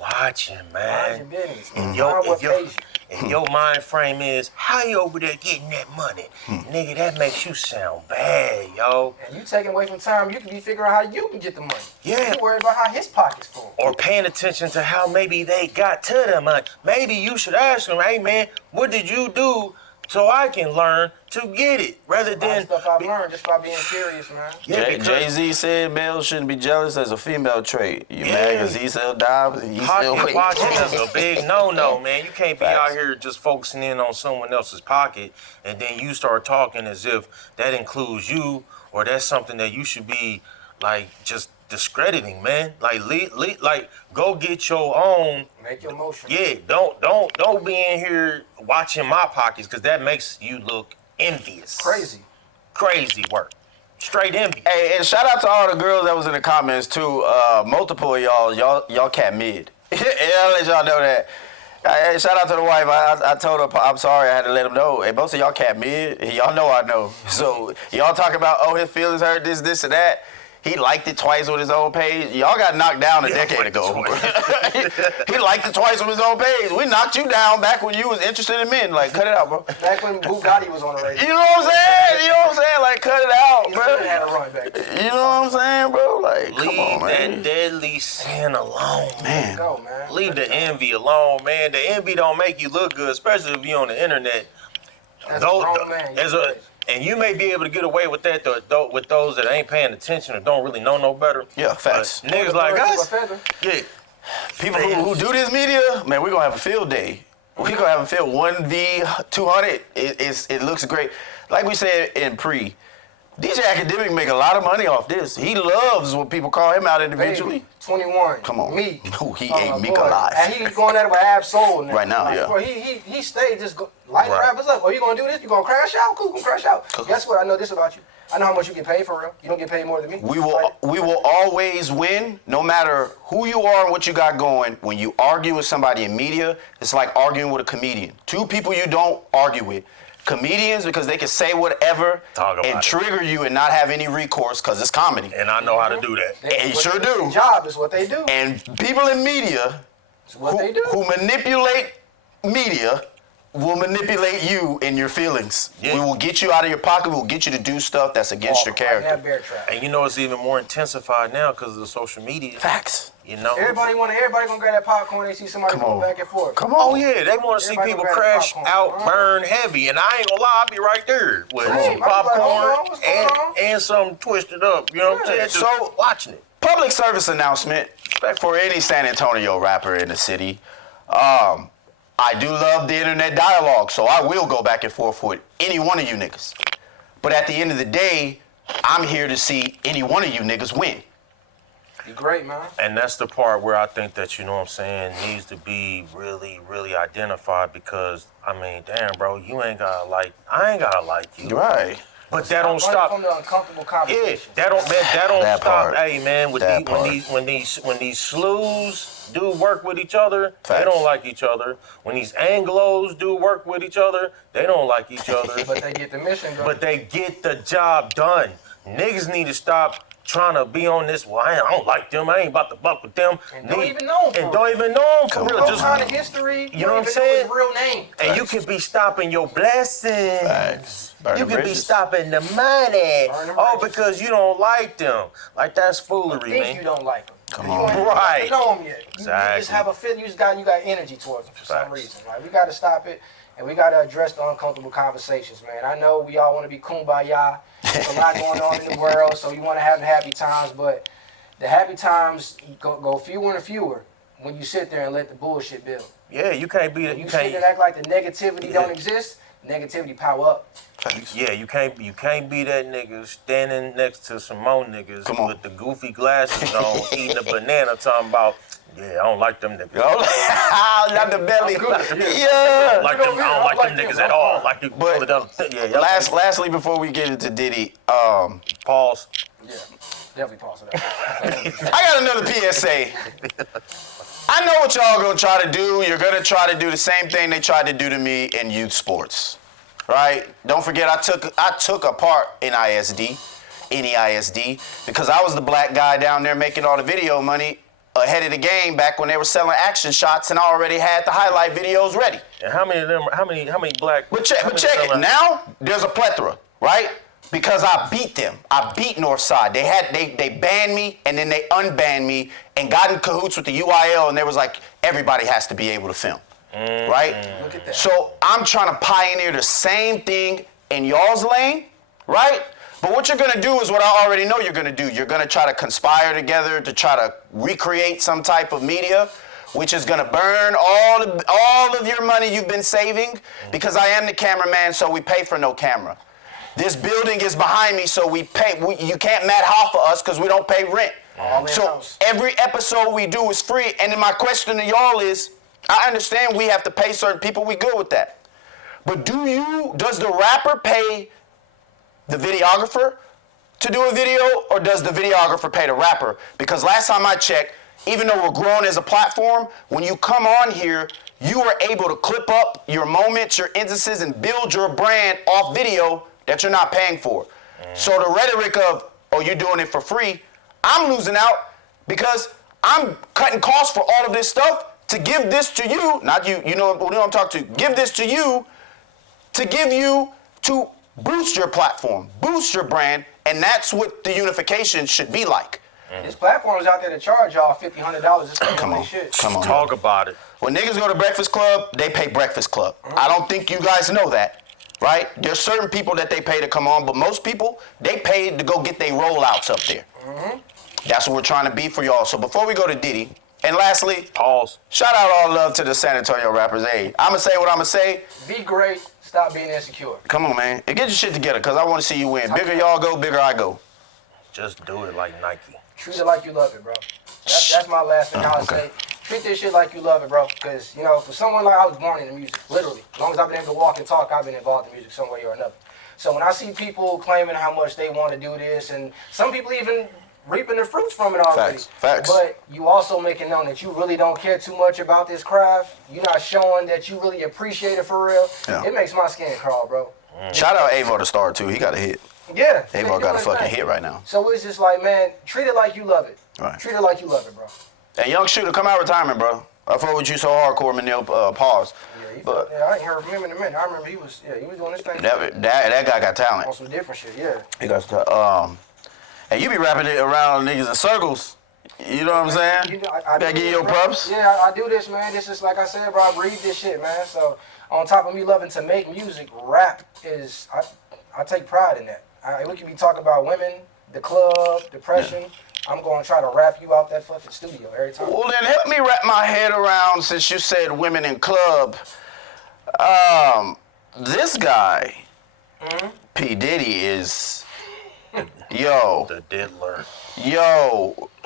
watching, Mind man. your business. If Mind your, what if, your, pays you. if your mind frame is, how you over there getting that money? Nigga, that makes you sound bad, yo. And you taking away from time, you can be figuring out how you can get the money. Yeah. You worry about how his pocket's full. Or paying attention to how maybe they got to the money. Maybe you should ask them, hey man, what did you do so I can learn to get it? Rather A lot of than stuff I've learned just by being serious, man. Yeah, because Jay-Z said males shouldn't be jealous as a female trait. You Yeah. mad because he still dives and he still pocket wait. watching is a big no-no, man. You can't be Facts. out here just focusing in on someone else's pocket and then you start talking as if that includes you or that's something that you should be like just discrediting, man. Like like go get your own. Make your motion. Yeah, don't be in here watching my pockets because that makes you look envious. Crazy work. Straight envy. Hey, and shout out to all the girls that was in the comments too. Multiple of y'all cat mid. Yeah, I'll let y'all know that. Hey, shout out to the wife. I told her I'm sorry. I had to let him know. Hey, most of y'all cat mid. Y'all know I know. So y'all talking about his feelings hurt, this and that. He liked it twice on his own page. Y'all got knocked down a decade ago. He liked it twice on his own page. We knocked you down back when you was interested in men. Like, cut it out, bro. Back when Bugatti was on the radio. You know what I'm saying? You know what I'm saying? Like, cut it out, He bro. still had a run back then. You know what I'm saying, bro? Like, come Leave on, man. that deadly sin alone, man. Go, man. Leave the envy alone, man. The envy don't make you look good, especially if you're on the internet. As a grown man, you And you may be able to get away with that with those that ain't paying attention or don't really know no better. Yeah, facts. But niggas like us, yeah. People who do this media, man, we're gonna have a field day. We're gonna have a field 1v200. It looks great. Like we said in pre, DJ Academic make a lot of money off this. He loves when people call him out individually. Baby, 21. Come on. Meek. Ooh, he Oh, ate my Meek boy. alive. And he going at it with Ab Soul now. Right now, Like, yeah. Bro, he stayed just lighting Right. rappers up. Oh, you gonna do this? You gonna crash out? Cool, gonna crash out. Guess what? I know this about you. I know how much you get paid for real. You don't get paid more than me. We will always win, no matter who you are and what you got going. When you argue with somebody in media, it's like arguing with a comedian. Two people you don't argue with. Comedians, because they can say whatever Talk about and it. trigger you and not have any recourse because it's comedy. And I know how to do that. They sure do. Their job is what they do. And people in media It's what they do. who manipulate media will manipulate you in your feelings. Yeah. We will get you out of your pocket. We'll get you to do stuff that's against your Walk right in character. that bear trap. And you know it's even more intensified now because of the social media. Facts. You know? Everybody gonna grab that popcorn. They see somebody Come going on. back and forth. Come Oh on. yeah, they want to see Everybody people grab the crash popcorn. out, burn heavy, and I ain't gonna lie, I'll be right there with Same. some I'll be like, popcorn hold on, what's going on? and some twisted up. You know what I'm Yeah. saying? Just So- watching it. Public service announcement for any San Antonio rapper in the city. I do love the internet dialogue, so I will go back and forth with any one of you niggas. But at the end of the day, I'm here to see any one of you niggas win. You great, man. And that's the part where I think that, you know what I'm saying, needs to be really, really identified because, I mean, damn, bro, you ain't gotta like, I ain't gotta like you. Right. But that don't Run stop. from the uncomfortable Yeah, conversation. that don't That stop. part. Hey man, with That part. when these slews do work with each other, they Facts. don't like each other. When these Anglos do work with each other, they don't like each other. But they get the mission done. But they get the job done. Niggas need to stop trying to be on this. Well, I don't like them. I ain't about to buck with them. And don't even know him. And don't even know him for real. No Just kind of history. You know what I'm don't saying? even know his real name. and you could be stopping your blessings. Facts. You Burning could be bridges. stopping the money. Burning Oh, bridges. because you don't like them. Like that's foolery, Think man. you don't like him. Come You on. ain't Right. even know him yet. You Exactly. just have a fit. You got energy towards him for some Facts. reason. Right? We got to stop it, and we got to address the uncomfortable conversations, man. I know we all want to be kumbaya. There's a lot going on in the world, so you want to have the happy times, but the happy times go fewer and fewer when you sit there and let the bullshit build. Yeah, you can't be. When You you sit can't. there and act like the negativity don't exist. Negativity power up. Facts. Yeah, you can't be that nigga standing next to some more niggas Come on. with the goofy glasses on, eating a banana, talking about, yeah, I don't like them niggas. Yo, not the belly. I'm good. I Yeah. don't like them. I don't like them niggas at all. Like you But- put it on. Yeah, y'all Lastly, before we get into Diddy, pause. Yeah, definitely pause it. I got another PSA. I know what y'all gonna try to do. You're gonna try to do the same thing they tried to do to me in youth sports, right? Don't forget, I took a part in NEISD, because I was the black guy down there making all the video money ahead of the game back when they were selling action shots, and I already had the highlight videos ready. And how many of them? How many black? But check how many it. selling- Now there's a plethora, right? Because I beat them. I beat Northside. They banned me and then they unbanned me and got in cahoots with the UIL, and they was like, everybody has to be able to film. Right? Look at that. So I'm trying to pioneer the same thing in y'all's lane, right? But what you're gonna do is what I already know you're gonna do. You're gonna try to conspire together to try to recreate some type of media, which is gonna burn all of your money you've been saving, because I am the cameraman, so we pay for no camera. This building is behind me, so we pay. You can't Matt Hoffa us because we don't pay rent. All So in-house. every episode we do is free. And then my question to y'all is, I understand we have to pay certain people. We good with that. But does the rapper pay the videographer to do a video, or does the videographer pay the rapper? Because last time I checked, even though we're growing as a platform, when you come on here, you are able to clip up your moments, your instances, and build your brand off video that you're not paying for. So the rhetoric of, oh, you're doing it for free, I'm losing out because I'm cutting costs for all of this stuff to give this to you, not you, you know who I'm talking to, give this to you, to give you, to boost your platform, boost your brand, and that's what the unification should be like. This platform is out there to charge y'all $50, $100 just to Come do on, their shit. come on. Talk about it. When niggas go to Breakfast Club, they pay Breakfast Club. I don't think you guys know that, right? There's certain people that they pay to come on, but most people, they pay to go get their rollouts up there. That's what we're trying to be for y'all. So before we go to Diddy, and lastly, Pause. shout out all love to the San Antonio rappers. Hey, I'm gonna say what I'm gonna say. Be great. Stop being insecure. Come on, man. And get your shit together, because I want to see you win. Bigger y'all go, bigger I go. Just do it like Nike. Treat it like you love it, bro. That's my last thing I'll okay. say. Treat this shit like you love it, bro. Because, you know, for someone like I was born into music, literally. As long as I've been able to walk and talk, I've been involved in music some way or another. So when I see people claiming how much they want to do this, and some people even reaping the fruits from it already. Facts. But you also making known that you really don't care too much about this craft. You're not showing that you really appreciate it for real. Yeah. It makes my skin crawl, bro. Shout out Avo the Star, too. He got a hit. Yeah. Avo got a fucking hit right now. So it's just like, man, treat it like you love it. Right. Treat it like you love it, bro. Hey, young shooter, come out of retirement, bro. I fought with you so hardcore, Manil. Pause. But I ain't heard from him in a minute. I remember he was doing this thing that guy got talent. on some different shit, yeah. He got and you be rapping it around niggas in circles. You know what I'm saying? You know, I Gotta do give this, your bro. props. Yeah, I do this, man. This is, like I said, bro, I breathe this shit, man. So on top of me loving to make music, rap is, I take pride in that. We can be talking about women, the club, depression. I'm going to try to rap you out that fucking studio every time. Well, then help me wrap my head around, since you said women in club. This guy, P. Diddy, is, yo, The diddler.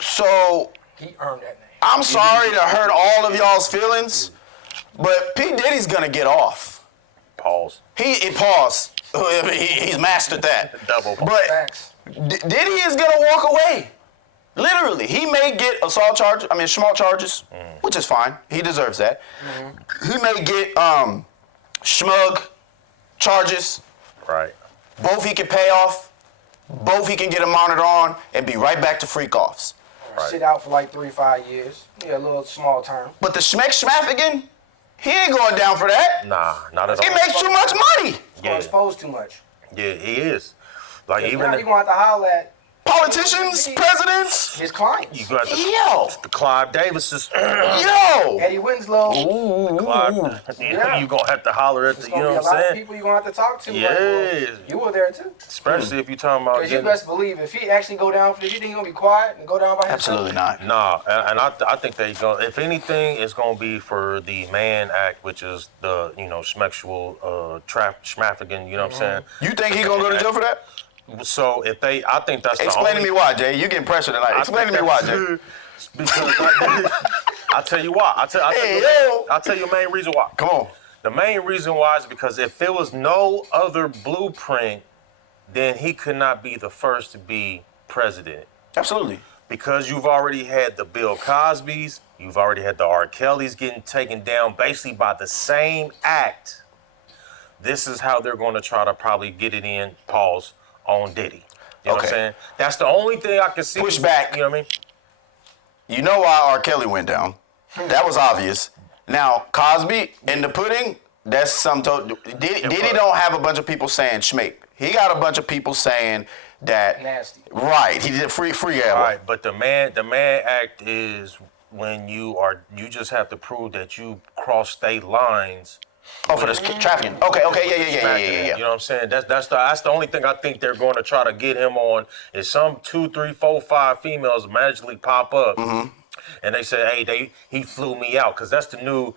so He earned that name. I'm sorry to hurt all of y'all's feelings, but P. Diddy's gonna get off. Pause. Pause. He's mastered that. Double pause. But Facts. Diddy is gonna walk away. Literally, he may get assault charges. I mean, small charges, which is fine. He deserves that. He may get smug charges. Right. Both he can pay off. both he can get a monitor on and be right back to freak offs. Sit out for like 3-5 years. Yeah, a little small term. But the Schmaffigin, he ain't going down for that. Nah, not at all. He makes too much money. Or exposed too much. Yeah, he is. Like even Now he gonna have to holler at Politicians, presidents. his clients. you got Yo. the Clive Davises. Yo. Eddie Winslow. Clive, Yeah. you gonna have to holler at There's the. gonna You know be a what lot I'm of saying? people you gonna have to talk to. Yeah. Like, well, you were there too. Especially if you're talking about. Because you getting- best believe if he actually go down for this, you think he gonna be quiet and go down by himself? Absolutely not. Nah, and I think they go. If anything, it's gonna be for the Mann Act, which is the sexual trafficking. You know what I'm saying? You think he gonna go to jail for that? So if I think that's the Explain to only. me why, Jay. You getting pressure tonight. Explain to me why, Jay. Because I'll tell you why. I'll tell you the main reason why. Come on. The main reason why is because if there was no other blueprint, then he could not be the first to be president. Absolutely. Because you've already had the Bill Cosbys, you've already had the R. Kellys getting taken down basically by the same act. This is how they're going to try to probably get it in, pause, on Diddy. You know what I'm Okay. saying? That's the only thing I can see. Push back. You know what I mean? You know why R. Kelly went down. That was obvious. Now, Cosby in the pudding, that's something. Diddy don't have a bunch of people saying schmake. He got a bunch of people saying that. Nasty. Right. He did free All right, but the man Act is when you just have to prove that you cross state lines. Oh, for this trafficking. Okay, yeah. You know what I'm saying? That's the only thing I think they're going to try to get him on is some 2, 3, 4, 5 females magically pop up, and they say, hey, he flew me out because that's the new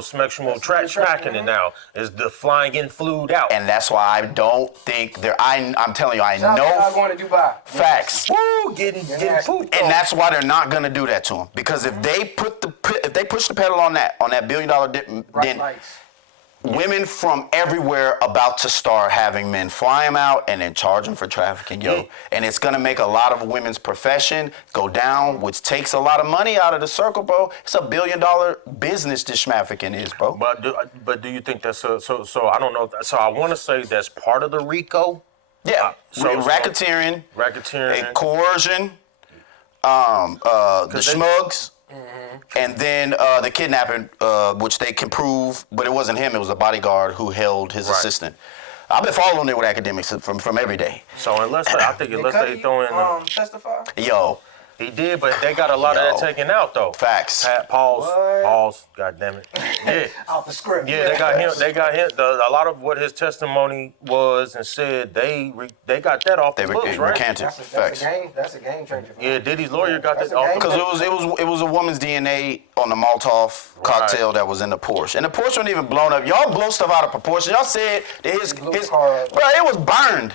sexual trafficking now is the flying in flued out. And that's why I don't think I'm telling you, I Shout out to know y'all going to Dubai. facts. Woo, getting food. And that's why they're not gonna do that to him. Because if they push the pedal on that $1 billion Bright then lights. women from everywhere about to start having men fly them out and then charge them for trafficking, yo. Yeah. And it's gonna make a lot of women's profession go down, which takes a lot of money out of the circle, bro. It's $1 billion business this trafficking is, bro. But do you think that's so? I don't know. So I want to say that's part of the RICO. Yeah. Racketeering, Racketeering. coercion, the schmugs. And then the kidnapping, which they can prove, but it wasn't him. It was a bodyguard who held his assistant. I've been following it with academics from every day. So unless they throw in, testify? Yo, he did, but they got a lot of that taken out though. facts. Pause. God damn it. Yeah. Out the script. Yeah, they got him. They got him. A lot of what his testimony was and said, they got that off They the books, right? recanted. That's a game changer. Yeah, Diddy's lawyer got That's that a off. game Because it was a woman's DNA on the Molotov cocktail that was in the Porsche, and the Porsche wasn't even blown up. Y'all blow stuff out of proportion. Y'all said that his blew the car up. bro, it was burned.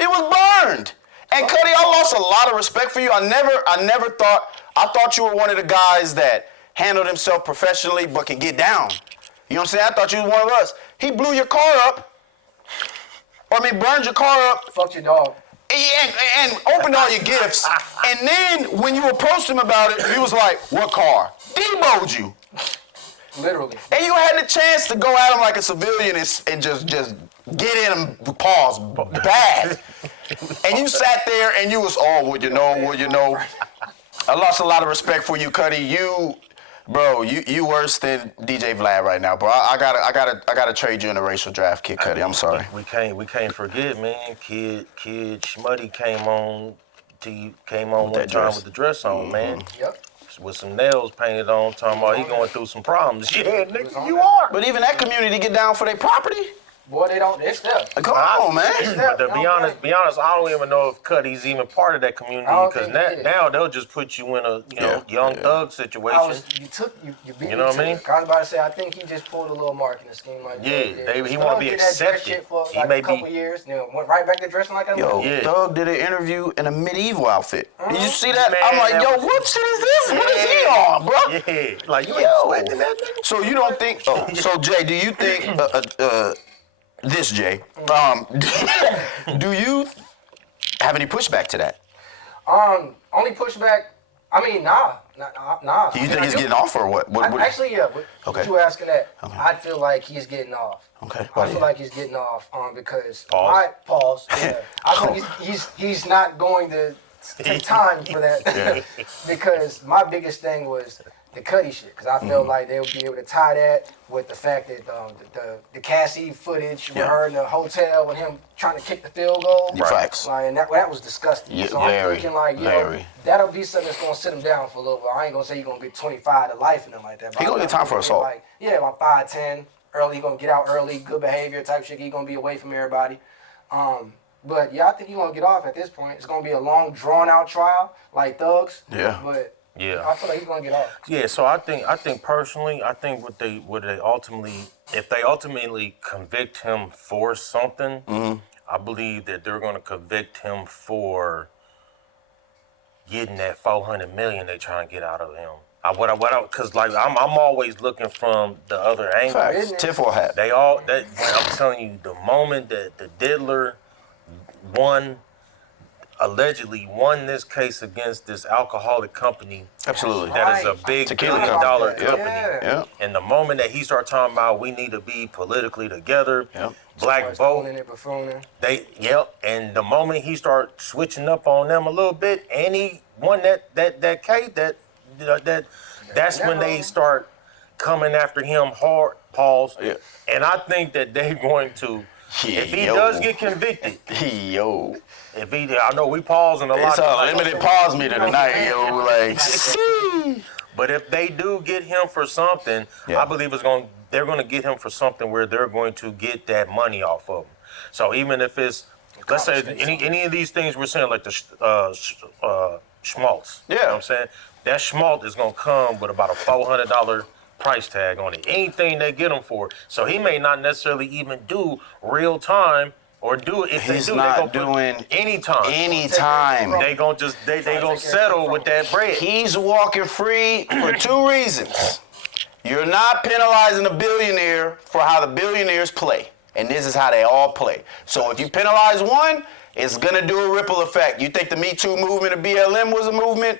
It was burned. And Cuddy, I lost a lot of respect for you. I never thought. I thought you were one of the guys that handled himself professionally but can get down. You know what I'm saying? I thought you was one of us. He blew your car up. Burned your car up. Fuck your dog. And opened all your gifts. And then when you approached him about it, he was like, what car? Deboed you. Literally. And you had the chance to go at him like a civilian and just get in him, pause, bad. And you sat there and you was, well, you know. I lost a lot of respect for you, Cuddy. You worse than DJ Vlad right now, bro. I gotta trade you in a racial draft, Kid Cuddy. I'm sorry. We can't forget, man. Kid Schmuddy came on one that time dress. with the dress on, man. Yep. With some nails painted on, talking about he going through some problems. Yeah, nigga, you that. are. But even that community get down for their property. Boy, it's them. Come on, man. But to be honest, I don't even know if Cuddy's even part of that community I don't because think he is. now they'll just put you in a young thug situation. You beat You know what I me to mean? it. I was about to say, I think he just pulled a little marketing scheme like that. He want to be Did that dress accepted. shit for He like may a couple be. years, then went right back to dressing like that. Yo, Yeah. Doug did an interview in a medieval outfit. Did you see that? Man, I'm like, that yo, was- what shit is this? What is he on, bro? Yeah, like you Yo. ain't sweating that nigga. So you don't think? So Jay, do you think this Jay? Do you have any pushback to that? Only pushback. I mean, nah. Nah. You think he's getting off or what? Actually, yeah. But Okay. you asking that, Okay. I feel like he's getting off. Okay. I feel like he's getting off because Pause. pause. Yeah. I feel like he's not going to take time for that because my biggest thing was the Cuddy shit because I felt like they would be able to tie that with the fact that the Cassie footage with her in the hotel and him trying to kick the field goal. Right. Facts. Like, and that was disgusting. Yeah, so I'm very, thinking like, very. that'll be something that's gonna sit him down for a little while. I ain't gonna say you're gonna get 25 to life and nothing like that. But He gonna get time for assault. like, yeah, about 5'10", early. He gonna get out early, good behavior type shit. He gonna be away from everybody. But yeah, I think he's gonna get off at this point. It's gonna be a long, drawn out trial, like Thugs. Yeah. But Yeah. I feel like he's gonna get off. Yeah, so I think personally, I think what they ultimately, if they ultimately convict him for something, I believe that they're going to convict him for getting that $400 million they trying to get out of him. Because like I'm always looking from the other angle. Facts. Tip or hat. I'm telling you, the moment that the diddler allegedly won this case against this alcoholic company. Absolutely. That is a big Tequila billion company. dollar Yep. company. Yeah. And the moment that he started talking about we need to be politically together, Yep. black vote, Buffooning. and the moment he started switching up on them a little bit, and he won that case, that's when they start coming after him hard, pause. Yeah. And I think that they're going to, if he Yo. does get convicted, Yo. I know we pausing a lot. It's a limited pause meter tonight, yo. Like, But if they do get him for something, Yeah. I believe they're going to get him for something where they're going to get that money off of him. So even if it's, let's say any of these things we're saying, like the schmaltz, you know what I'm saying? That schmaltz is going to come with about a $400 price tag on it. Anything they get him for. So he may not necessarily even do real time or do it. If He's they do, not they gonna doing put anytime. anytime. They gonna just they gonna settle with that bread. He's walking free for two reasons. You're not penalizing a billionaire for how the billionaires play. And this is how they all play. So if you penalize one, it's gonna do a ripple effect. You think the Me Too movement of BLM was a movement?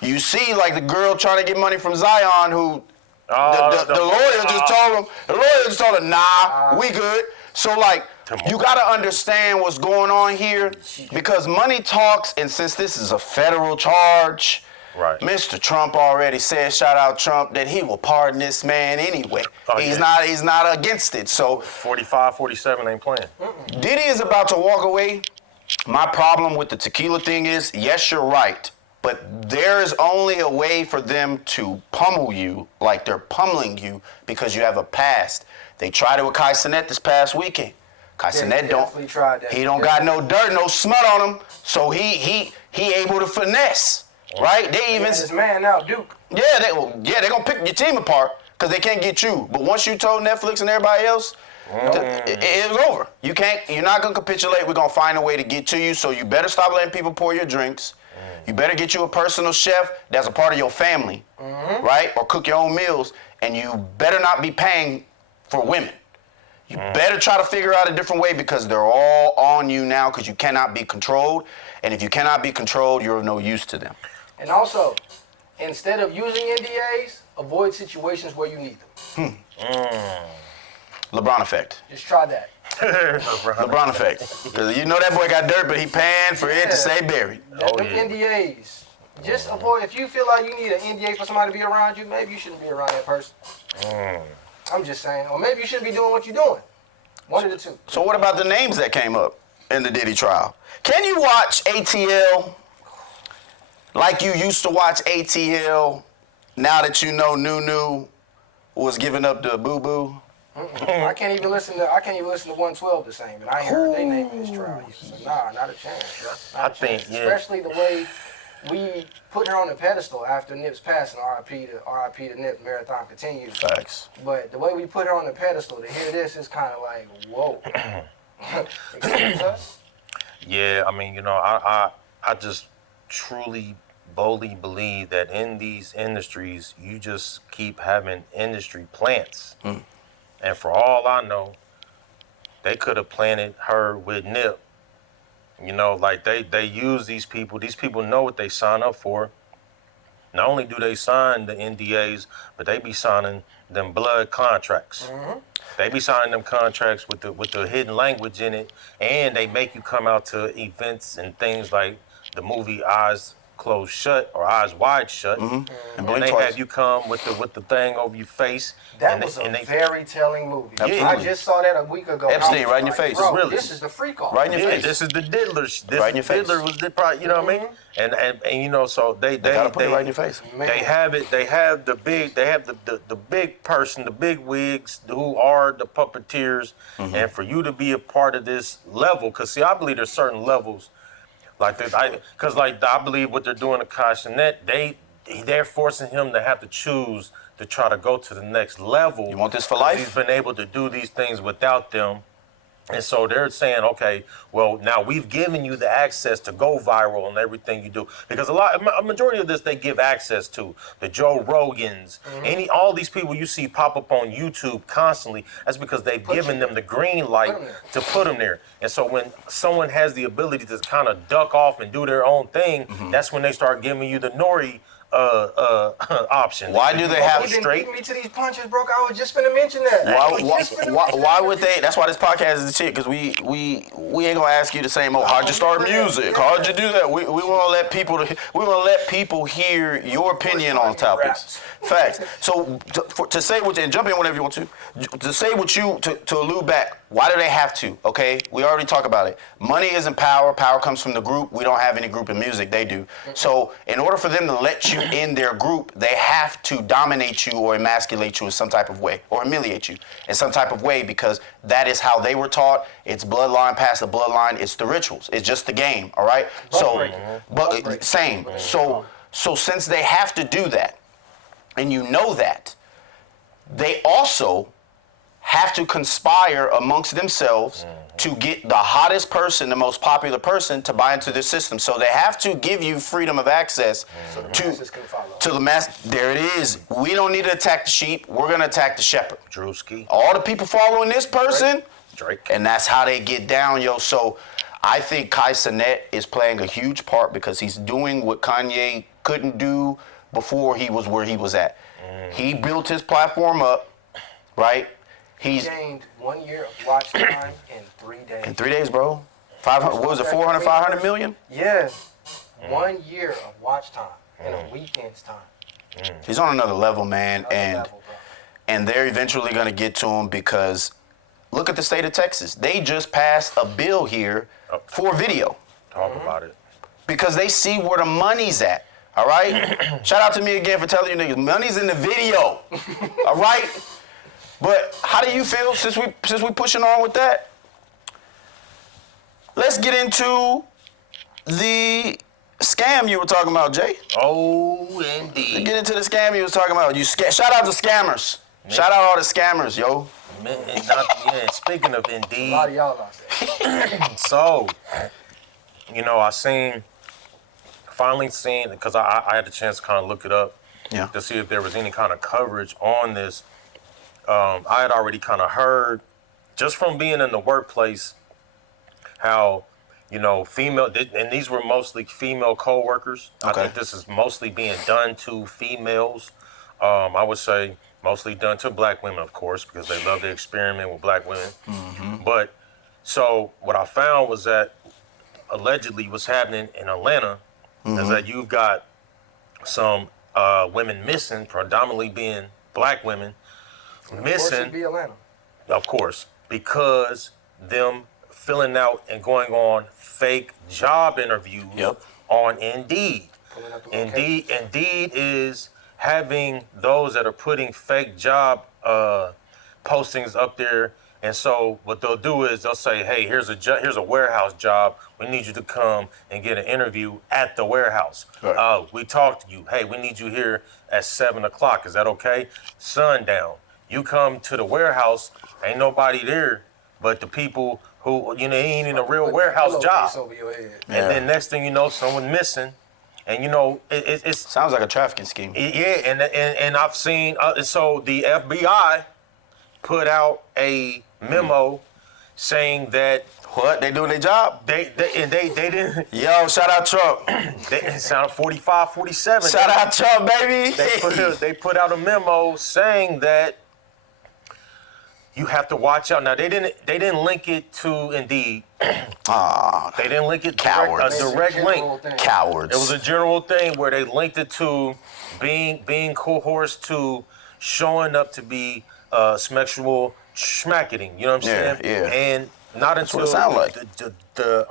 You see, like the girl trying to get money from Zion, who the lawyer just told him, nah, we good. So like, you gotta understand what's going on here because money talks, and since this is a federal charge, right. Mr. Trump already said, shout out Trump, that he will pardon this man anyway. He's not against it. So 45, 47 ain't playing. Diddy is about to walk away. My problem with the tequila thing is, yes, you're right, but there is only a way for them to pummel you like they're pummeling you because you have a past. They tried it with Kai Cenat this past weekend. Kai Cenat don't got no dirt, no smut on him, so he able to finesse, right? They even this man now, Duke. they're gonna pick your team apart because they can't get you. But once you told Netflix and everybody else, it was over. You're not gonna capitulate. We're gonna find a way to get to you. So you better stop letting people pour your drinks. You better get you a personal chef that's a part of your family, right? Or cook your own meals. And you better not be paying for women. You better try to figure out a different way because they're all on you now because you cannot be controlled. And if you cannot be controlled, you're of no use to them. And also, instead of using NDAs, avoid situations where you need them. LeBron effect. Just try that. LeBron effect. Because you know that boy got dirt, but he paying for it to stay buried. NDAs. Just avoid, if you feel like you need an NDA for somebody to be around you, maybe you shouldn't be around that person. I'm just saying. Or maybe you shouldn't be doing what you're doing. One of the two. So what about the names that came up in the Diddy trial? Can you watch ATL like you used to watch ATL now that you know Nunu was giving up the boo-boo? I can't even listen to 112 the same, and I ain't heard their name in this trial. So nah, not a chance, bro. Not a chance. Especially the way we put her on the pedestal after Nip's passing. RIP to Nip. Marathon continues. Facts. But the way we put her on the pedestal to hear this is kind of like, whoa. Excuse us? Yeah, I mean, I just truly, boldly believe that in these industries, you just keep having industry plants. And for all I know, they could have planted her with Nip. Like they use these people. These people know what they sign up for. not only do they sign the NDAs, but they be signing them blood contracts. They be signing them contracts with the hidden language in it, and they make you come out to events and things like the movie Eyes Closed Shut or Eyes Wide Shut, And and blink they twice. have you come with the thing over your face. That and was they, a and they, very telling movie. Absolutely. I just saw that a week ago. Epstein, I was right in your like, face. Bro, Really? this is the freak off. Right in your yeah, face. this is the diddler. This Right in your face. diddler was the probably, you know what I mean? And you know, so they Gotta put it right in your face. Man. They have it. They have the big. They have the big person, the big wigs who are the puppeteers, and for you to be a part of this level, because see, I believe there's certain levels, like because I believe what they're doing to Kai Cenat, they're forcing him to have to choose to try to go to the next level. You want this for 'cause life? He's been able to do these things without them. And so they're saying, okay, well, now we've given you the access to go viral and everything you do. Because a majority of this they give access to. The Joe Rogans, all these people you see pop up on YouTube constantly, that's because they've given them the green light Put 'em there. to put them there. And so when someone has the ability to kind of duck off and do their own thing, that's when they start giving you the nori option. Why do they have He been straight? beating me to these punches, bro. I was just finna mention that. Why would they? That's why this podcast is the shit. Because we ain't gonna ask you the same. Oh, how'd you start music? How'd you do that? We want to let people hear your opinion on topics. Facts. So to say what and jump in whenever you want to say what you to allude back. Why do they have to? Okay, we already talked about it. Money isn't power. Power comes from the group. We don't have any group in music. They do. So in order for them to let you in their group, they have to dominate you or emasculate you in some type of way, or humiliate you in some type of way, because that is how they were taught. It's bloodline past the bloodline. It's the rituals. It's just the game. All right. But same. So since they have to do that, and you know that, they also have to conspire amongst themselves to get the hottest person, the most popular person, to buy into their system. So they have to give you freedom of access to the mass. There it is. We don't need to attack the sheep. We're going to attack the shepherd. Drewski. All the people following this person, Drake. and that's how they get down, yo. So I think Kai Cenat is playing a huge part because he's doing what Kanye couldn't do before he was where he was at. He built his platform up, right? He gained 1 year of watch time in 3 days. In 3 days, bro. 500. What was it? 400, 500 million? Yeah. 1 year of watch time in a weekend's time. He's on another level, man, Another level, bro. and they're eventually gonna get to him because look at the state of Texas. They just passed a bill here for video Talk about it. because they see where the money's at. All right. Shout out to me again for telling you niggas, money's in the video. All right. But how do you feel since we pushing on with that? Let's get into the scam you were talking about, Jay. Oh, Let's indeed. get into the scam you was talking about. Shout out to scammers. Shout out all the scammers, yo. Man, speaking of A indeed, lot of y'all out there. so, I finally seen, because I had the chance to kind of look it up to see if there was any kind of coverage on this. I had already kind of heard, just from being in the workplace, how, female, and these were mostly female co-workers. Okay. I think this is mostly being done to females. I would say mostly done to black women, of course, because they love to experiment with black women. But so what I found was that allegedly what's happening in Atlanta is that you've got some women missing, predominantly being black women, Or missing, should be Atlanta. of course, because them filling out and going on fake job interviews on Indeed. Pulling up the location. Indeed is having those that are putting fake job postings up there, and so what they'll do is they'll say, "Hey, here's a warehouse job. We need you to come and get an interview at the warehouse. Right. We talked to you. Hey, we need you here at 7 o'clock. Is that okay? Sundown. You come to the warehouse. Ain't nobody there, but the people who ain't in a real Put the warehouse job. pillowcase over your head. And then next thing you know, someone missing, and it's Sounds like a trafficking scheme. yeah, and I've seen so the FBI put out a memo saying that What? They doing their job? they didn't. Yo, shout out Trump. They sound 45, 47. Shout out Trump, baby. They put out a memo saying that you have to watch out. Now they didn't link it to Indeed. They didn't link it Cowards. a direct link. Cowards. It was a general thing where they linked it to being coerced to showing up to be sexual schmacketing. You know what I'm saying? Yeah. And not until what it sound like. the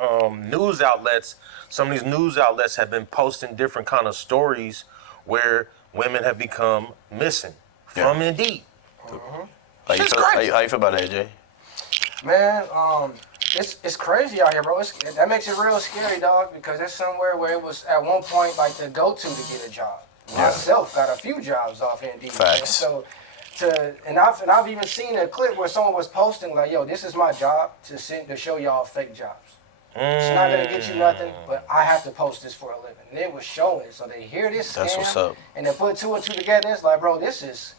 news outlets, some of these news outlets have been posting different kind of stories where women have become missing from Indeed. How you feel about that, Jay? Man, it's crazy out here, bro. That makes it real scary, dog, because it's somewhere where it was at one point like the go-to to get a job. Myself got a few jobs off Indeed. Facts. Man. So I've even seen a clip where someone was posting like, "Yo, this is my job to show y'all fake jobs. It's not gonna get you nothing, but I have to post this for a living." And it was showing it, so they hear this scam, That's what's up. and they put two and two together. It's like, bro, this is.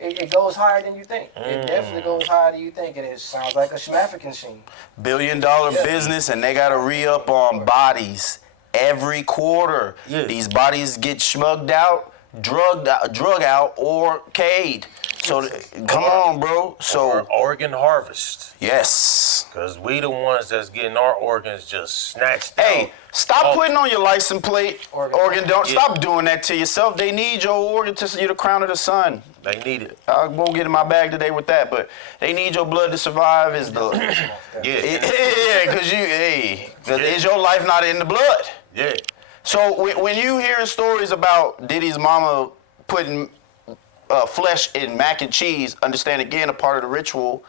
It goes higher than you think. It definitely goes higher than you think, and it sounds like a schmafficking scene. $1 billion business, and they got to re-up on bodies every quarter. Yeah. These bodies get schmugged out, drug out, or K'd. So come on, bro. So Or organ harvest. yes. Because we the ones that's getting our organs just snatched Hey, out. stop putting on your license plate. Organ. Don't Yeah. stop doing that to yourself. They need your organ to see the crown of the sun. They need it. I won't get in my bag today with that, but they need your blood to survive. Is the Yeah. because is your life not in the blood? Yeah. So when you hearing stories about Diddy's mama putting flesh in mac and cheese, understand again a part of the ritual.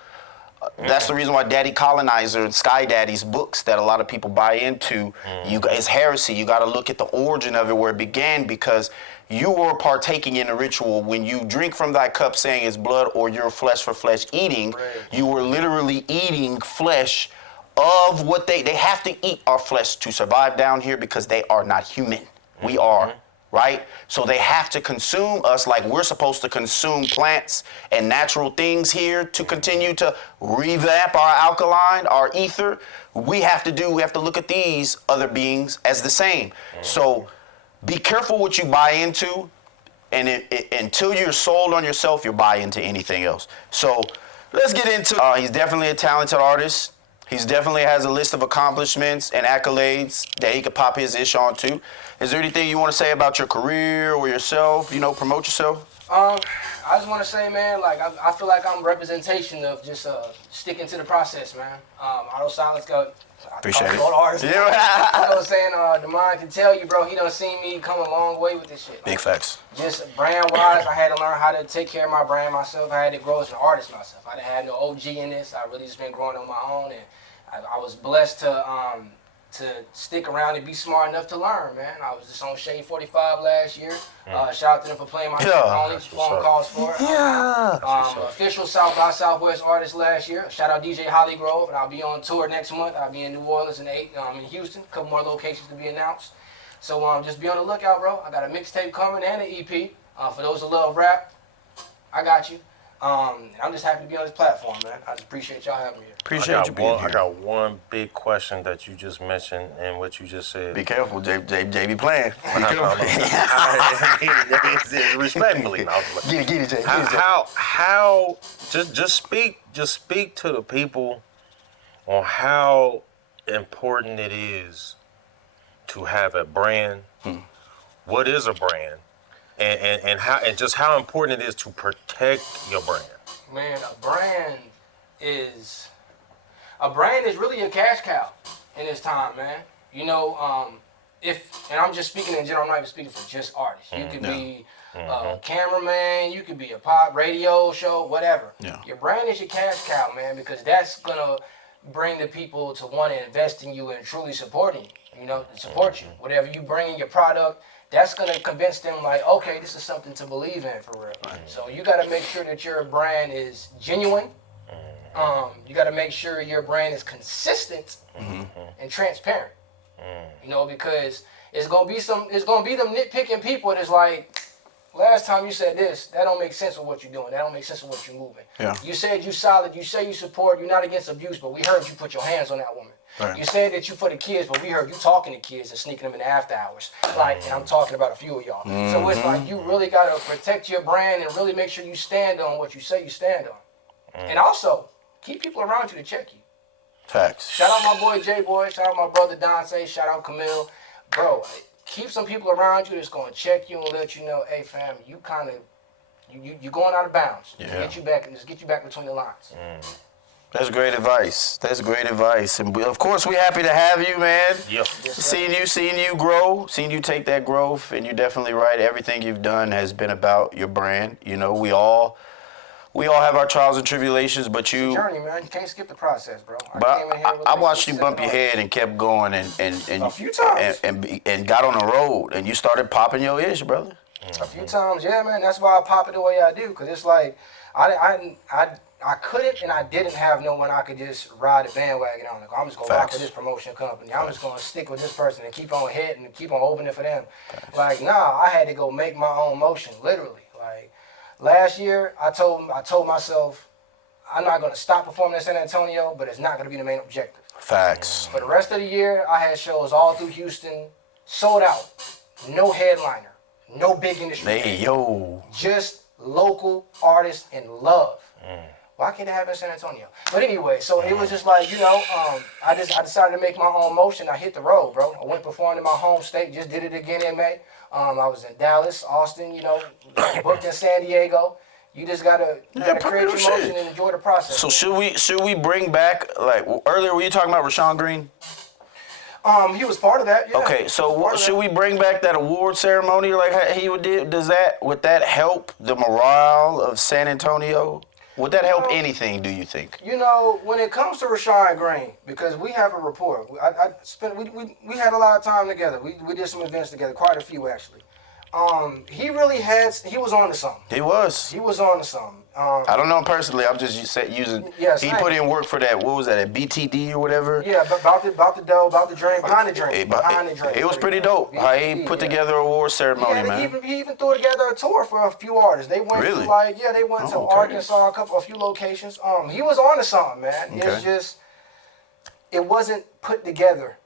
That's the reason why Daddy Colonizer and Sky Daddy's books that a lot of people buy into, it's heresy. You got to look at the origin of it, where it began, because you were partaking in a ritual. When you drink from thy cup saying it's blood, or your flesh for flesh eating, you were literally eating flesh of what they have to eat our flesh to survive down here, because they are not human. We are. Right? So they have to consume us like we're supposed to consume plants and natural things here to continue to revamp our alkaline, our ether. We have to look at these other beings as the same. So be careful what you buy into, and until you're sold on yourself, you'll buy into anything else. So let's get into he's definitely a talented artist. He's definitely has a list of accomplishments and accolades that he could pop his ish on to. Is there anything you want to say about your career or yourself? Promote yourself? I just want to say, man, like I feel like I'm representation of just sticking to the process, man. Auto Silence got Appreciate it. artist. Yeah. You know what I'm saying? The mind can tell you, bro. He done seen me come a long way with this shit. Big facts. Just brand wise, I had to learn how to take care of my brand myself. I had to grow as an artist myself. I didn't have no OG in this. I really just been growing on my own, and I was blessed to stick around and be smart enough to learn, man. I was just on Shade 45 last year. Shout out to them for playing my shit. Only phone calls for it. Official South by Southwest artist last year. Shout out DJ Hollygrove, and I'll be on tour next month. I'll be in New Orleans and in Houston. A couple more locations to be announced. So just be on the lookout, bro. I got a mixtape coming and an EP. For those who love rap, I got you. I'm just happy to be on this platform, man. I just appreciate y'all having me here. Appreciate you being here. I got one big question that you just mentioned and what you just said. Be careful, JB playing. Be careful. Respectfully. Get it, Jay. How just speak to the people on how important it is to have a brand. What is a brand? And how important it is to protect your brand. Man, a brand is really a cash cow in this time, man. And I'm just speaking in general, I'm not even speaking for just artists. You could be a cameraman, you could be a pop radio show, whatever. Yeah. Your brand is your cash cow, man, because that's gonna bring the people to want to invest in you and truly supporting you, support you. Whatever you bring in your product, that's gonna convince them like, okay, this is something to believe in for real. So you gotta make sure that your brand is genuine. You gotta make sure your brand is consistent and transparent. Because it's gonna be them nitpicking people that's like, last time you said this, that don't make sense with what you're doing. That don't make sense with what you're moving. Yeah. You said you solid. You say you support. You're not against abuse, but we heard you put your hands on that woman. Right. You said that you for the kids, but we heard you talking to kids and sneaking them in the after hours. Like, and I'm talking about a few of y'all. So it's like you really got to protect your brand and really make sure you stand on what you say you stand on. And also, keep people around you to check you. Facts. Shout out my boy J-Boy. Shout out my brother Dante. Shout out Camille. Bro, keep some people around you that's going to check you and let you know, hey, fam, you kind of, you're going out of bounds. Yeah. Get you back, and just get you back between the lines. That's great advice. That's great advice. And of course, we're happy to have you, man. Yep. Seeing you grow, seeing you take that growth, and you're definitely right. Everything you've done has been about your brand. You know, we all have our trials and tribulations, but you. Journey, man. You can't skip the process, bro. But came in here with I like watched you 6, bump 7 your head and kept going, and A few times. and got on the road, and you started popping your ish, brother. A few times, yeah, man. That's why I pop it the way I do, because it's like I couldn't and I didn't have no one I could just ride a bandwagon on. Like, I'm just gonna rock Facts. with this promotion company. I'm just gonna stick with this person and keep on hitting and keep on opening for them. Like, nah, I had to go make my own motion, literally. Like last year, I told myself I'm not gonna stop performing in San Antonio, but it's not gonna be the main objective. Facts. For the rest of the year, I had shows all through Houston, sold out, no headliner, no big industry. Hey, yo. Just local artists in love. Why can't it happen in San Antonio? But anyway, so it was just like, I decided to make my own motion. I hit the road, bro. I went performed in my home state, just did it again in May. I was in Dallas, Austin, booked in San Diego. You just gotta create your motion and enjoy the process. So should we bring back, like earlier were you talking about Rashawn Green? He was part of that, yeah. Okay, so should we bring back that award ceremony like how he did? Would that help the morale of San Antonio? Would that help anything, do you think? When it comes to Rashawn Green, because we have a rapport. We had a lot of time together. We did some events together, quite a few actually. He was on to something. He was. He was on to something. I don't know him personally. I'm just using. Yeah, he same. put in work for that. What was that? At BTD or whatever. Yeah, but about the dough, about the dream, behind the dream, It was pretty dope. How he put together a award ceremony, man. He even threw together a tour for a few artists. They went Really? to they went to okay. Arkansas, a few locations. He was on to something, man. Okay. It's just it wasn't put together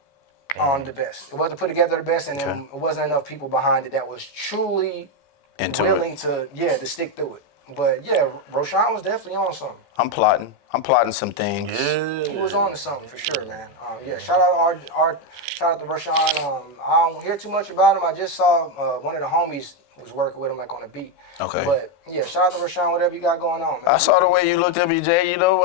on the best. It wasn't put together the best, and then it wasn't enough people behind it that was truly willing to stick through it. But yeah, Rashawn was definitely on something. I'm plotting some things. Yeah. He was on to something for sure, man. Shout out to Rashawn. I don't hear too much about him. I just saw one of the homies was working with him like on a beat. Okay. But yeah, shout out to Rashawn, whatever you got going on, man. I saw the way you looked at me, Jay. You know,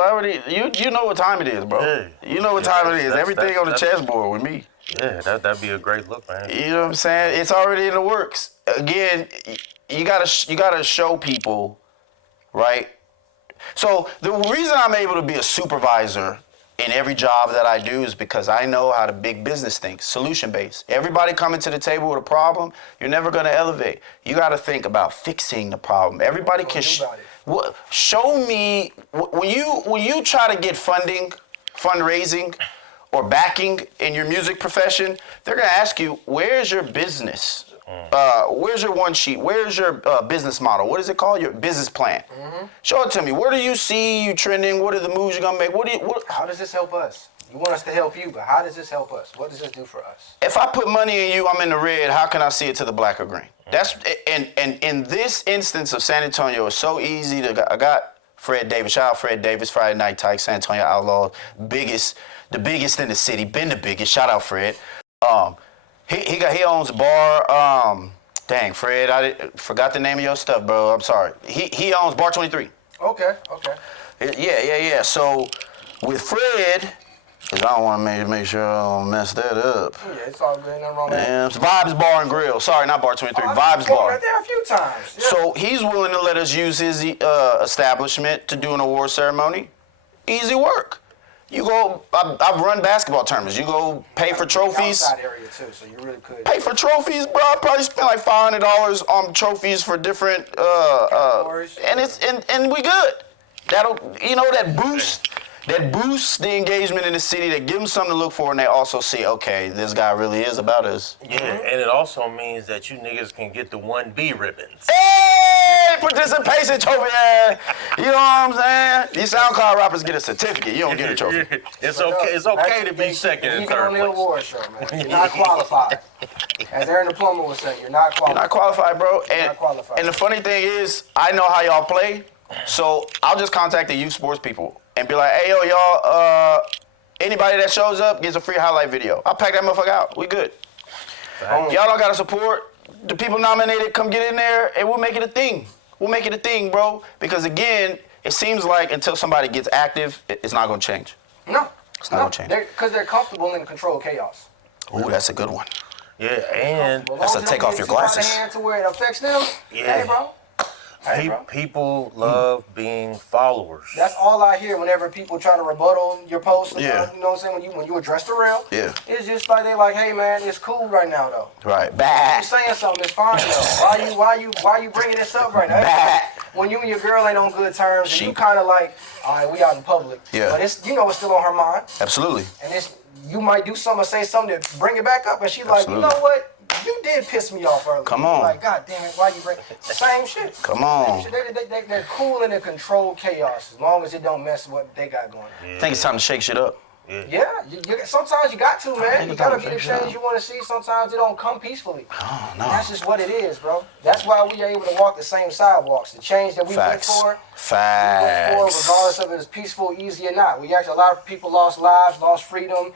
you know what time it is, bro. Yeah. You know what time it is. That's- Everything on the that's- chessboard with me. Yeah, that'd be a great look, man. You know what I'm saying? It's already in the works. Again, you gotta show people, right? So the reason I'm able to be a supervisor in every job that I do is because I know how the big business thinks, solution-based. Everybody coming to the table with a problem, you're never gonna elevate. You gotta think about fixing the problem. Everybody can show me when you try to get fundraising, or backing in your music profession, they're gonna ask you, where's your business? Where's your one sheet? Where's your business model? What is it called? Your business plan. Show it to me. Where do you see you trending? What are the moves you're gonna make? How does this help us? You want us to help you, but how does this help us? What does this do for us? If I put money in you, I'm in the red. How can I see it to the black or green? That's and in this instance of San Antonio, it's so easy to. I got Fred Davis. Shout out Fred Davis, Friday Night Tykes, San Antonio Outlaws, the biggest in the city, been the biggest. Shout out Fred. He owns a bar. Dang, Fred, I forgot the name of your stuff, bro. I'm sorry. He owns Bar 23. Okay. Yeah. So with Fred, because I don't want to make sure I don't mess that up. Yeah, it's all good. Nothing wrong with that. It's Vibes Bar and Grill. Sorry, not Bar 23. Vibes Bar. Right there a few times. Yeah. So he's willing to let us use his establishment to do an award ceremony. Easy work. You go, I've run basketball tournaments. You go pay for trophies. Outside area too, so you really could. Pay for trophies, bro. I probably spent like $500 on trophies for different, and we good. That'll, that boost. that boosts the engagement in the city, that give them something to look for, and they also see, okay, this guy really is about us. Yeah, and it also means that you niggas can get the 1B ribbons. Hey, participation trophy, yeah. You know what I'm saying? These SoundCloud rappers get a certificate. You don't get a trophy. It's okay. It's okay to be second and Even third on the place. award show, man. You're not qualified. As Aaron the Plumber would say, you're not You're qualified. not qualified, bro. You're not qualified. And the funny thing is, I know how y'all play, so I'll just contact the youth sports people and be like, hey, yo, y'all, anybody that shows up gets a free highlight video. I'll pack that motherfucker out. We good. Y'all don't got to support. The people nominated, come get in there, and we'll make it a thing. We'll make it a thing, bro. Because, again, it seems like until somebody gets active, it's not going to change. No. It's not gonna change. Because they're comfortable in controlled chaos. Ooh, that's a good one. Yeah, and As long That's as a it take don't off get your too out of glasses. hand to where it affects them. Yeah. Hey, bro. Hey, bro. people love being followers. That's all I hear whenever people try to rebuttal your post. Yeah. You know what I'm saying? When you address the real. Yeah. It's just like they like, hey man, it's cool right now though. Right. You Bad. saying something, it's fine though. Why you bringing this up right now? Bad. When you and your girl ain't on good terms, She- and you kind of like, all right, we out in public. Yeah. But it's it's still on her mind, Absolutely. and you might do something or say something to bring it back up, and she's like, you Absolutely. know what? You did piss me off earlier. Come You on. Like, God damn it, why you bring same shit? Come on. They're cool in the controlled chaos as long as it don't mess with what they got going. I think it's time to shake shit up. Yeah, sometimes you got to, man. You gotta it's get the time to change you want to see. Sometimes it don't come peacefully. Oh, no. And that's just what it is, bro. That's why we are able to walk the same sidewalks. The change that we Facts. went for, we went for, Facts. regardless of it is peaceful, easy or not. We actually, a lot of people lost lives, lost freedom,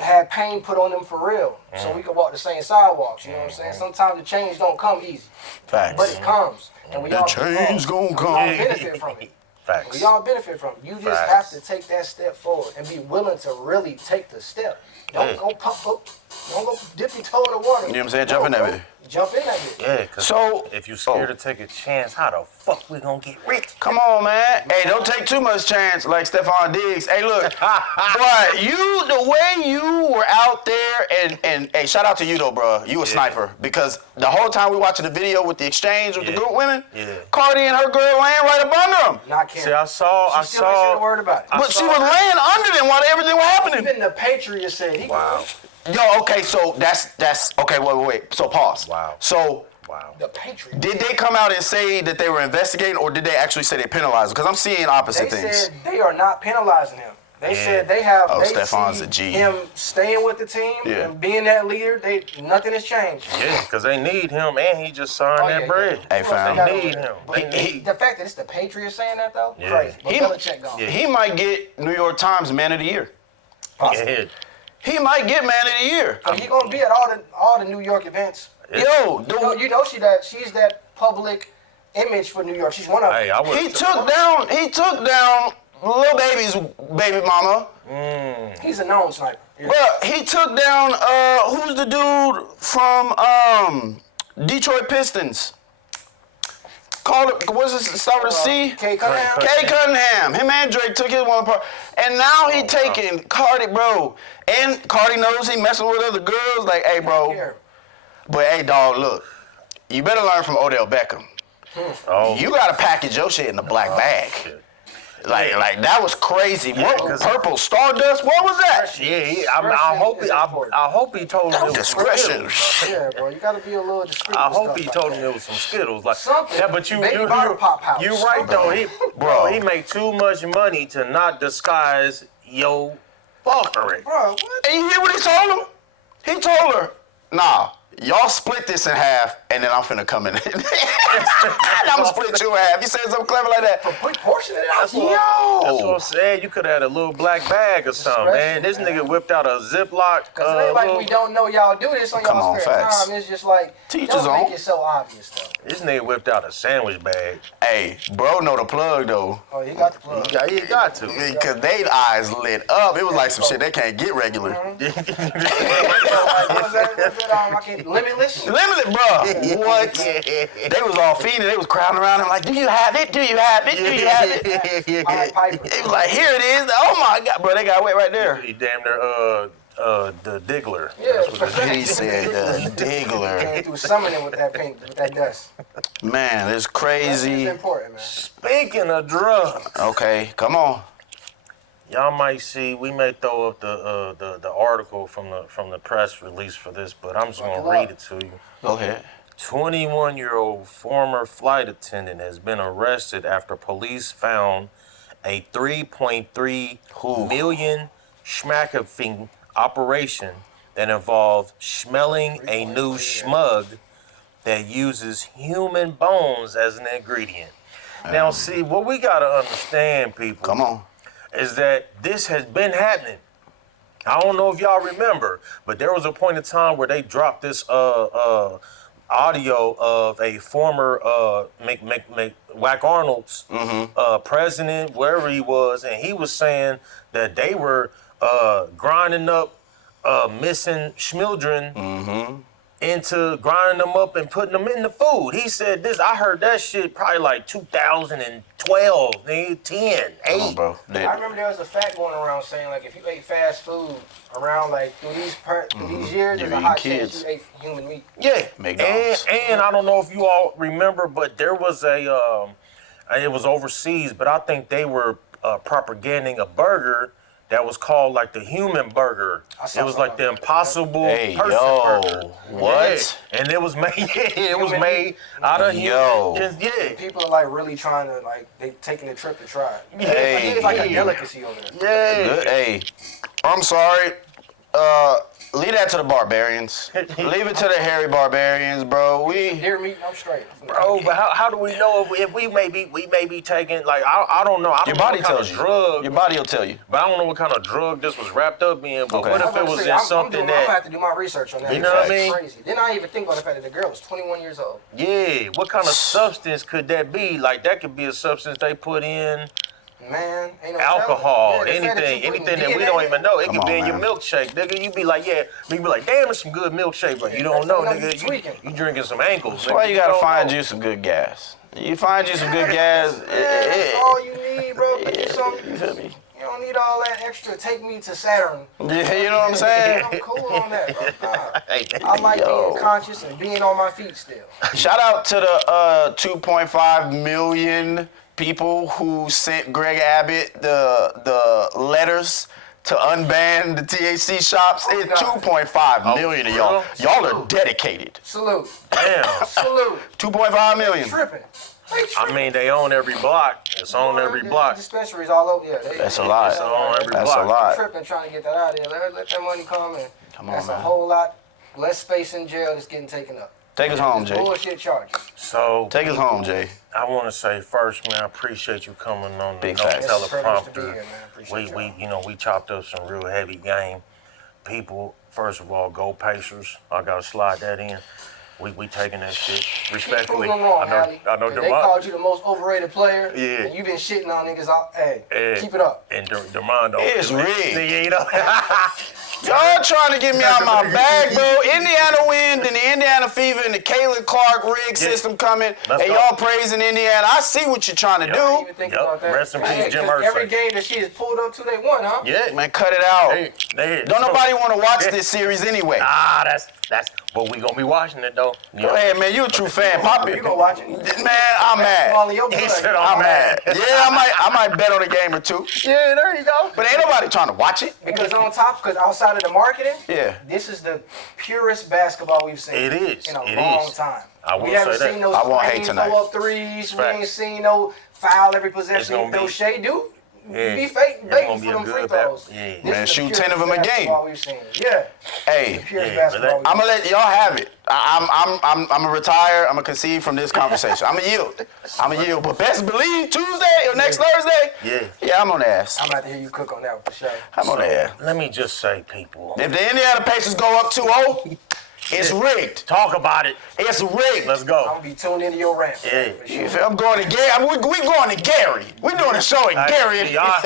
had pain put on them for real. So we could walk the same sidewalks. You know what I'm saying? Sometimes the change don't come easy, Facts. but it comes, and we The all change gonna we come. all benefit from it. Facts. We all benefit from it. You just Facts. have to take that step forward and be willing to really take the step. Don't go pump up. Don't go dip your toe in the water. You know what I'm saying? Jump in that Go- bit. Jump in that bit. Yeah, cause So- if you scared to take a chance, how the fuck we gonna get rich? Come on, man. Hey, don't take too much chance like Stephon Diggs. Hey, look. Boy, the way you were out there, and hey, shout out to you, though, bro. You a sniper. Because the whole time we watching the video with the exchange with the Yeah. group women, Yeah. Cardi and her girl laying right up under him. Not Karen. See, I saw. She still ain't said a word about it. But she was laying under them while everything was happening. Even the Patriots said he. Wow. Yo, okay, so that's okay. Wait. So pause. Wow. So Wow. The Patriots. did they come out and say that they were investigating, or did they actually say they penalized? Because I'm seeing They opposite things. said they are not penalizing him. They Yeah. said they have. Oh, they Stephon's see a G. him staying with the team Yeah. and being that leader. Nothing has changed. Yeah, because they need him, and he just signed Oh, that yeah, bread. Hey, Of course fam. they They got need him. him. But They need. the fact that it's the Patriots saying that though, Yeah. crazy. But He- Belichick gone. Yeah. He might get New York Times Man of the Year. Yeah. He might get Man of the Year. So he gonna be at all the New York events. Yo, You know she's that public image for New York. She's one of them. Hey, I would. he took down Lil Baby's baby mama. He's a known sniper. Yeah. But he took down who's the dude from Detroit Pistons? Called it, what's it start with a C? K. Cunningham. K. Cunningham. Him and Drake took his one apart. And now he taking Cardi, bro. And Cardi knows he messing with other girls. Like, hey, bro. Here. But hey, dog, look. You better learn from Odell Beckham. Oh, You gotta package your shit in a black bag. Like that was crazy. What because- purple stardust? What was that? yeah. I hope he told him it was Discretion. Skittles. Yeah, bro. You gotta be a little discreet. I with hope stuff he like told that. him it was some Skittles. Like Something. Yeah, but Baby bottle pop house. You right though. Bro. He make too much money to not disguise yo fuckery. Bro, what? And you hear what he told him? He told her, nah, y'all split this in half, and then I'm finna come in. I'm gonna split you in half. You said something clever like that. Put portion it out. That's what Yo. I'm saying. You could have had a little black bag or something, man. This nigga whipped out a Ziploc. Cause it ain't like little- we don't know y'all do this on Come y'all on, spare facts. time. It's just like Teach don't his make own. it so obvious though. This nigga whipped out a sandwich bag. Hey, bro, know the plug though. Oh, he got the plug. Yeah, he got to. Because they eyes lit up. It was like some shit they can't get regular. What's that? I can't Limitless. Limited, bro. What? They was all feeding. They was crowding around him like, do you have it? Do you have it? Do you have it? All right, Piper. He was like, here it is. Oh my God, bro, they got wet right there. He damn near the diggler. Yeah, That's what it is. He said the diggler. Came through summoning with that paint, with that dust. Man, it's It's crazy. important, man. Speaking of drugs, Okay, come on. y'all might see. We may throw up the article from the press release for this, but I'm just gonna read it to you. Go ahead. 21-year-old former flight attendant has been arrested after police found a 3.3 million schmackifying operation that involved smelling a new schmug that uses human bones as an ingredient. Now, see, what we gotta understand, people, Come on. is that this has been happening. I don't know if y'all remember, but there was a point in time where they dropped this audio of a former Wack Arnold's president, wherever he was, and he was saying that they were grinding up missing children into grinding them up and putting them in the food. He said this. I heard that shit probably like 2012, nigga, 10, 8. Come on, bro. I remember there was a fact going around saying like if you ate fast food around like through these years, You're there's a eating high kids. chance you ate human meat. Yeah, McDonald's. and I don't know if you all remember, but there was it was overseas, but I think they were propagating a burger that was called like the human burger. It was like the impossible Hey, person yo, burger. what? Yeah. And it was made. It was made out of Yo. human. Yeah. People are like really trying to like they taking the trip to try it. Hey. It's like a delicacy over there. Yeah. Good. Hey, I'm sorry. Leave that to the barbarians. Leave it to the hairy barbarians, bro. Deer meat, I'm straight. Bro, but how do we know if we may be taking, like, I don't know. I don't Your know body what kind tells of you. drug. Your body will tell you. But I don't know what kind of drug this was wrapped up in. But Okay. what if it was in something I'm gonna that, have to do my research on that. You know what I That's mean? Crazy. Then I even think about the fact that the girl was 21 years old. yeah, what kind of substance could that be? Like, that could be a substance they put in Man, ain't no alcohol, telling. Yeah, the fact that you anything putting that we DNA don't even know. It Come could be on, in your man. milkshake, nigga. You be like, yeah, you be like, damn, it's some good milkshake, but you don't know, That's nigga. tweaking. You drinking some ankles. That's why you gotta don't find know. you some good gas. You find you some good gas. Man, that's all you need, bro. Get you some. You feel me? You don't need all that extra. Take me to Saturn. Yeah, you know what I'm saying? I'm cool on that, bro. Nah. I like Yo. being conscious and being on my feet still. Shout out to the 2.5 million people who sent Greg Abbott the letters to unban the THC shops. Oh, It's God. 2.5 million of y'all. really? Y'all are dedicated. Salute. Damn. Salute. 2.5 million. Tripping. They I tripping. mean, they own every block. It's on every The block. Dispensaries all over. Yeah, That's a lot. It's on every That's a block. lot. Tripping, trying to get that out of there. Let that money come in. Come on, That's man. a whole lot less space in jail that's getting taken up. Take us home, Jay. Bullshit charges. So Take us home, Jay. I want to say first, man, I appreciate you coming on the Big No facts. It's a privilege to be Teleprompter. here, man. Appreciate We y'all. we chopped up some real heavy game. People, first of all, go Pacers. I gotta slide that in. We taking that shit Keep respectfully. proving them wrong, I know Allie. They DeMond. called you the most overrated player. Yeah. And you've been shitting on niggas all. Hey, Yeah. keep it up. And DeMond. It's rigged. You know. Y'all trying to get me out my bag, bro. Indiana win, then the Indiana Fever and the Caitlin Clark rig system coming. Let's And go. y'all praising Indiana. I see what you're trying to I didn't do. even think Yup. about that. Rest in peace, Hey, Jim 'cause every Irsay. game that she has pulled up to, they won, huh? Yeah. Man, cut it out. Hey, Don't nobody want to watch Yeah. this series anyway. That's. But we gonna be watching it though. Go ahead, man. You a true fan. Pop it. You gonna watch it? Man, I'm All mad. in your He blood. said I'm mad. Yeah, I might bet on a game or two. Yeah, there you go. But ain't nobody trying to watch it. Because outside of the marketing, Yeah. this is the purest basketball we've seen. It is. In a It long is. time. I will we haven't say that. seen those I won't hate screens, tonight. throw up threes. We Facts. ain't seen no foul every It's possession. gonna No be- Shea do. Yeah. Be fake, It's bait gonna for be a them free good throws. Yeah. This Man, is the shoot purest 10 of 'em a game. basketball we've seen. Yeah. Hey, Purest Yeah, basketball. but we've I'm gonna let y'all have it. I'm gonna retire. I'm gonna concede from this conversation. I'm gonna yield. But best believe Tuesday or next Thursday. Yeah, I'm on the ass. I'm about to hear you cook on that one for sure. I'm on the ass. Let me just say, people. If the Indiana Pacers go up 2-0, it's rigged. Talk about it. It's rigged. Let's I'm go. gonna be tuned into your rant. Yeah. For You sure. feel- I'm going to Gary. We going to Gary. We doing a show in Gary. Y'all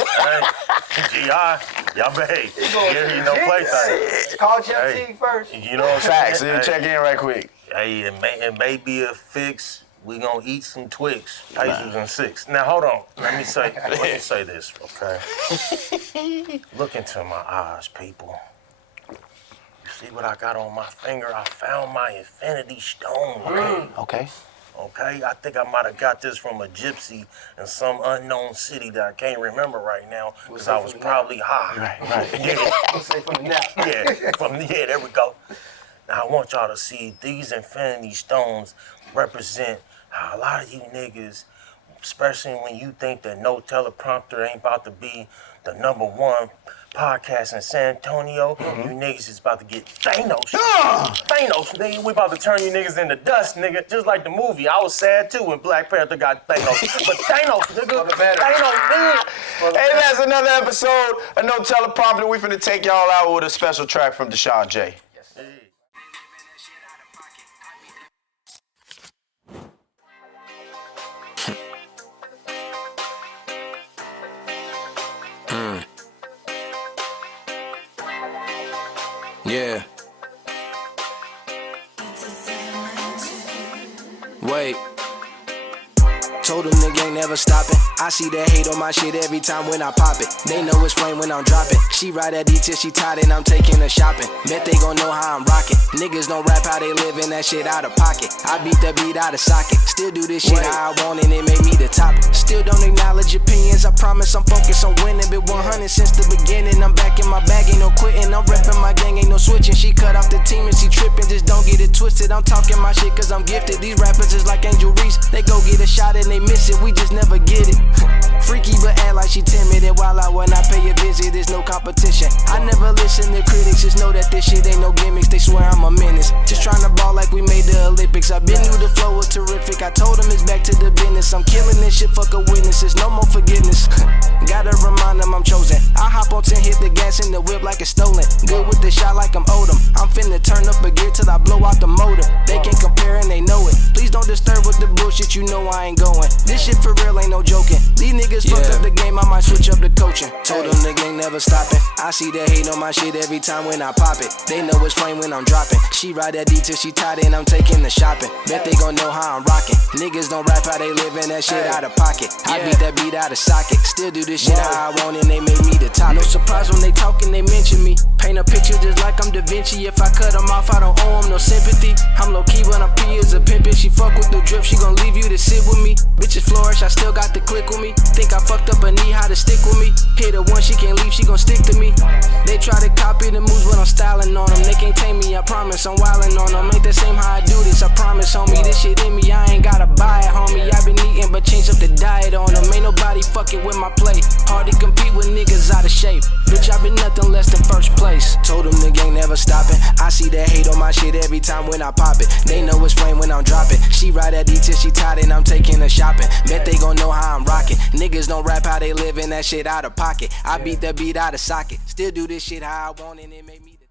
behave. Gary, no plaything. Call Jeff Hey. Teague first. You know what I'm Facts. saying? Check in right quick. Hey, it may be a fix. We gonna eat some Twix. Pacers and 6. Now hold on. Let me say this, okay? Look into my eyes, people. You see what I got on my finger? I found my infinity stone. Okay. Okay, I think I might have got this from a gypsy in some unknown city that I can't remember right now because I was probably high. Right. Yeah. We'll say from the nap. Yeah, there we go. Now I want y'all to see these infinity stones represent how a lot of you niggas, especially when you think that no teleprompter ain't about to be the #1 podcast in San Antonio, you niggas is about to get Thanos. Thanos, nigga, we about to turn you niggas into dust, nigga. Just like the movie. I was sad too when Black Panther got Thanos. But Thanos, nigga, Thanos, nigga. Hey, that's another episode of No Teleprompter. We finna take y'all out with a special track from Deshaun J. Yeah. Wait. Told them nigga ain't never stopping. I see that hate on my shit every time when I pop it. They know it's flame when I'm dropping. She ride that D till she tired and I'm taking her shopping. Bet they gon' know how I'm rocking. Niggas don't rap how they living that shit out of pocket. I beat that beat out of socket. Still do this shit how I want and it made me the top. Still don't acknowledge opinions. I promise I'm focused on winning. Been 100 since the beginning. I'm back in my bag, ain't no quitting. I'm repping my gang, ain't no switching. She cut off the team and she tripping. Just don't get it twisted. I'm talking my shit cause I'm gifted. These rappers is like Angel Reese. They go get a shot and they miss it. We just never get it. Freaky but act like she timid. And while I when I pay a visit, there's no competition. I never listen to critics. Just know that this shit ain't no gimmicks. They swear I'm a menace. Just trying to ball like we made the Olympics. I been knew the flow was terrific. I told them it's back to the business. I'm killing this shit, fuck a witnesses. No more forgiveness. Gotta remind them I'm chosen. I hop on 10, hit the gas in the whip like it's stolen. Good with the shot like I'm Odom. I'm finna turn up a gear till I blow out the motor. They can't compare and they know it. Please don't disturb with the bullshit, you know I ain't going. This shit for real, ain't no joking. These niggas fucked up the game, I might switch up the coaching. Told them the gang never stopping. I see the hate on my shit every time when I pop it. They know it's flame when I'm dropping. She ride that D till she tired and I'm taking the shopping. Bet they gon' know how I'm rocking. Niggas don't rap how they living that shit out of pocket. I beat that beat out of socket. Still do this shit how I want and they made me the top. No surprise when they talking, they mention me. Paint a picture just like I'm Da Vinci. If I cut them off, I don't owe them no sympathy. I'm low key when I'm P as a pimpin'. She fuck with the drip, she gon' leave you to sit with me. Bitches flourish, I still got the click with me. Think I fucked up a knee, how to stick with me. Hit her once, she can't leave, she gon' stick to me. They try to copy the moves, but I'm styling on them. They can't tame me, I promise, I'm wildin' on them. Ain't the same how I do this, I promise, homie. This shit in me, I ain't gotta buy it, homie. I been eating, but changed up the diet on them. Ain't nobody fucking with my play. Hard to compete with niggas out of shape. Bitch, I been nothing less than first place. Told them the gang never stopping. I see that hate on my shit every time when I pop it. They know it's flame when I'm dropping. She ride that D till she tired and I'm taking her shopping. Bet they gon' know how I'm rocking. Niggas don't rap how they living that shit out of pocket. I beat that beat out of socket. Still do this shit how I want and it made me the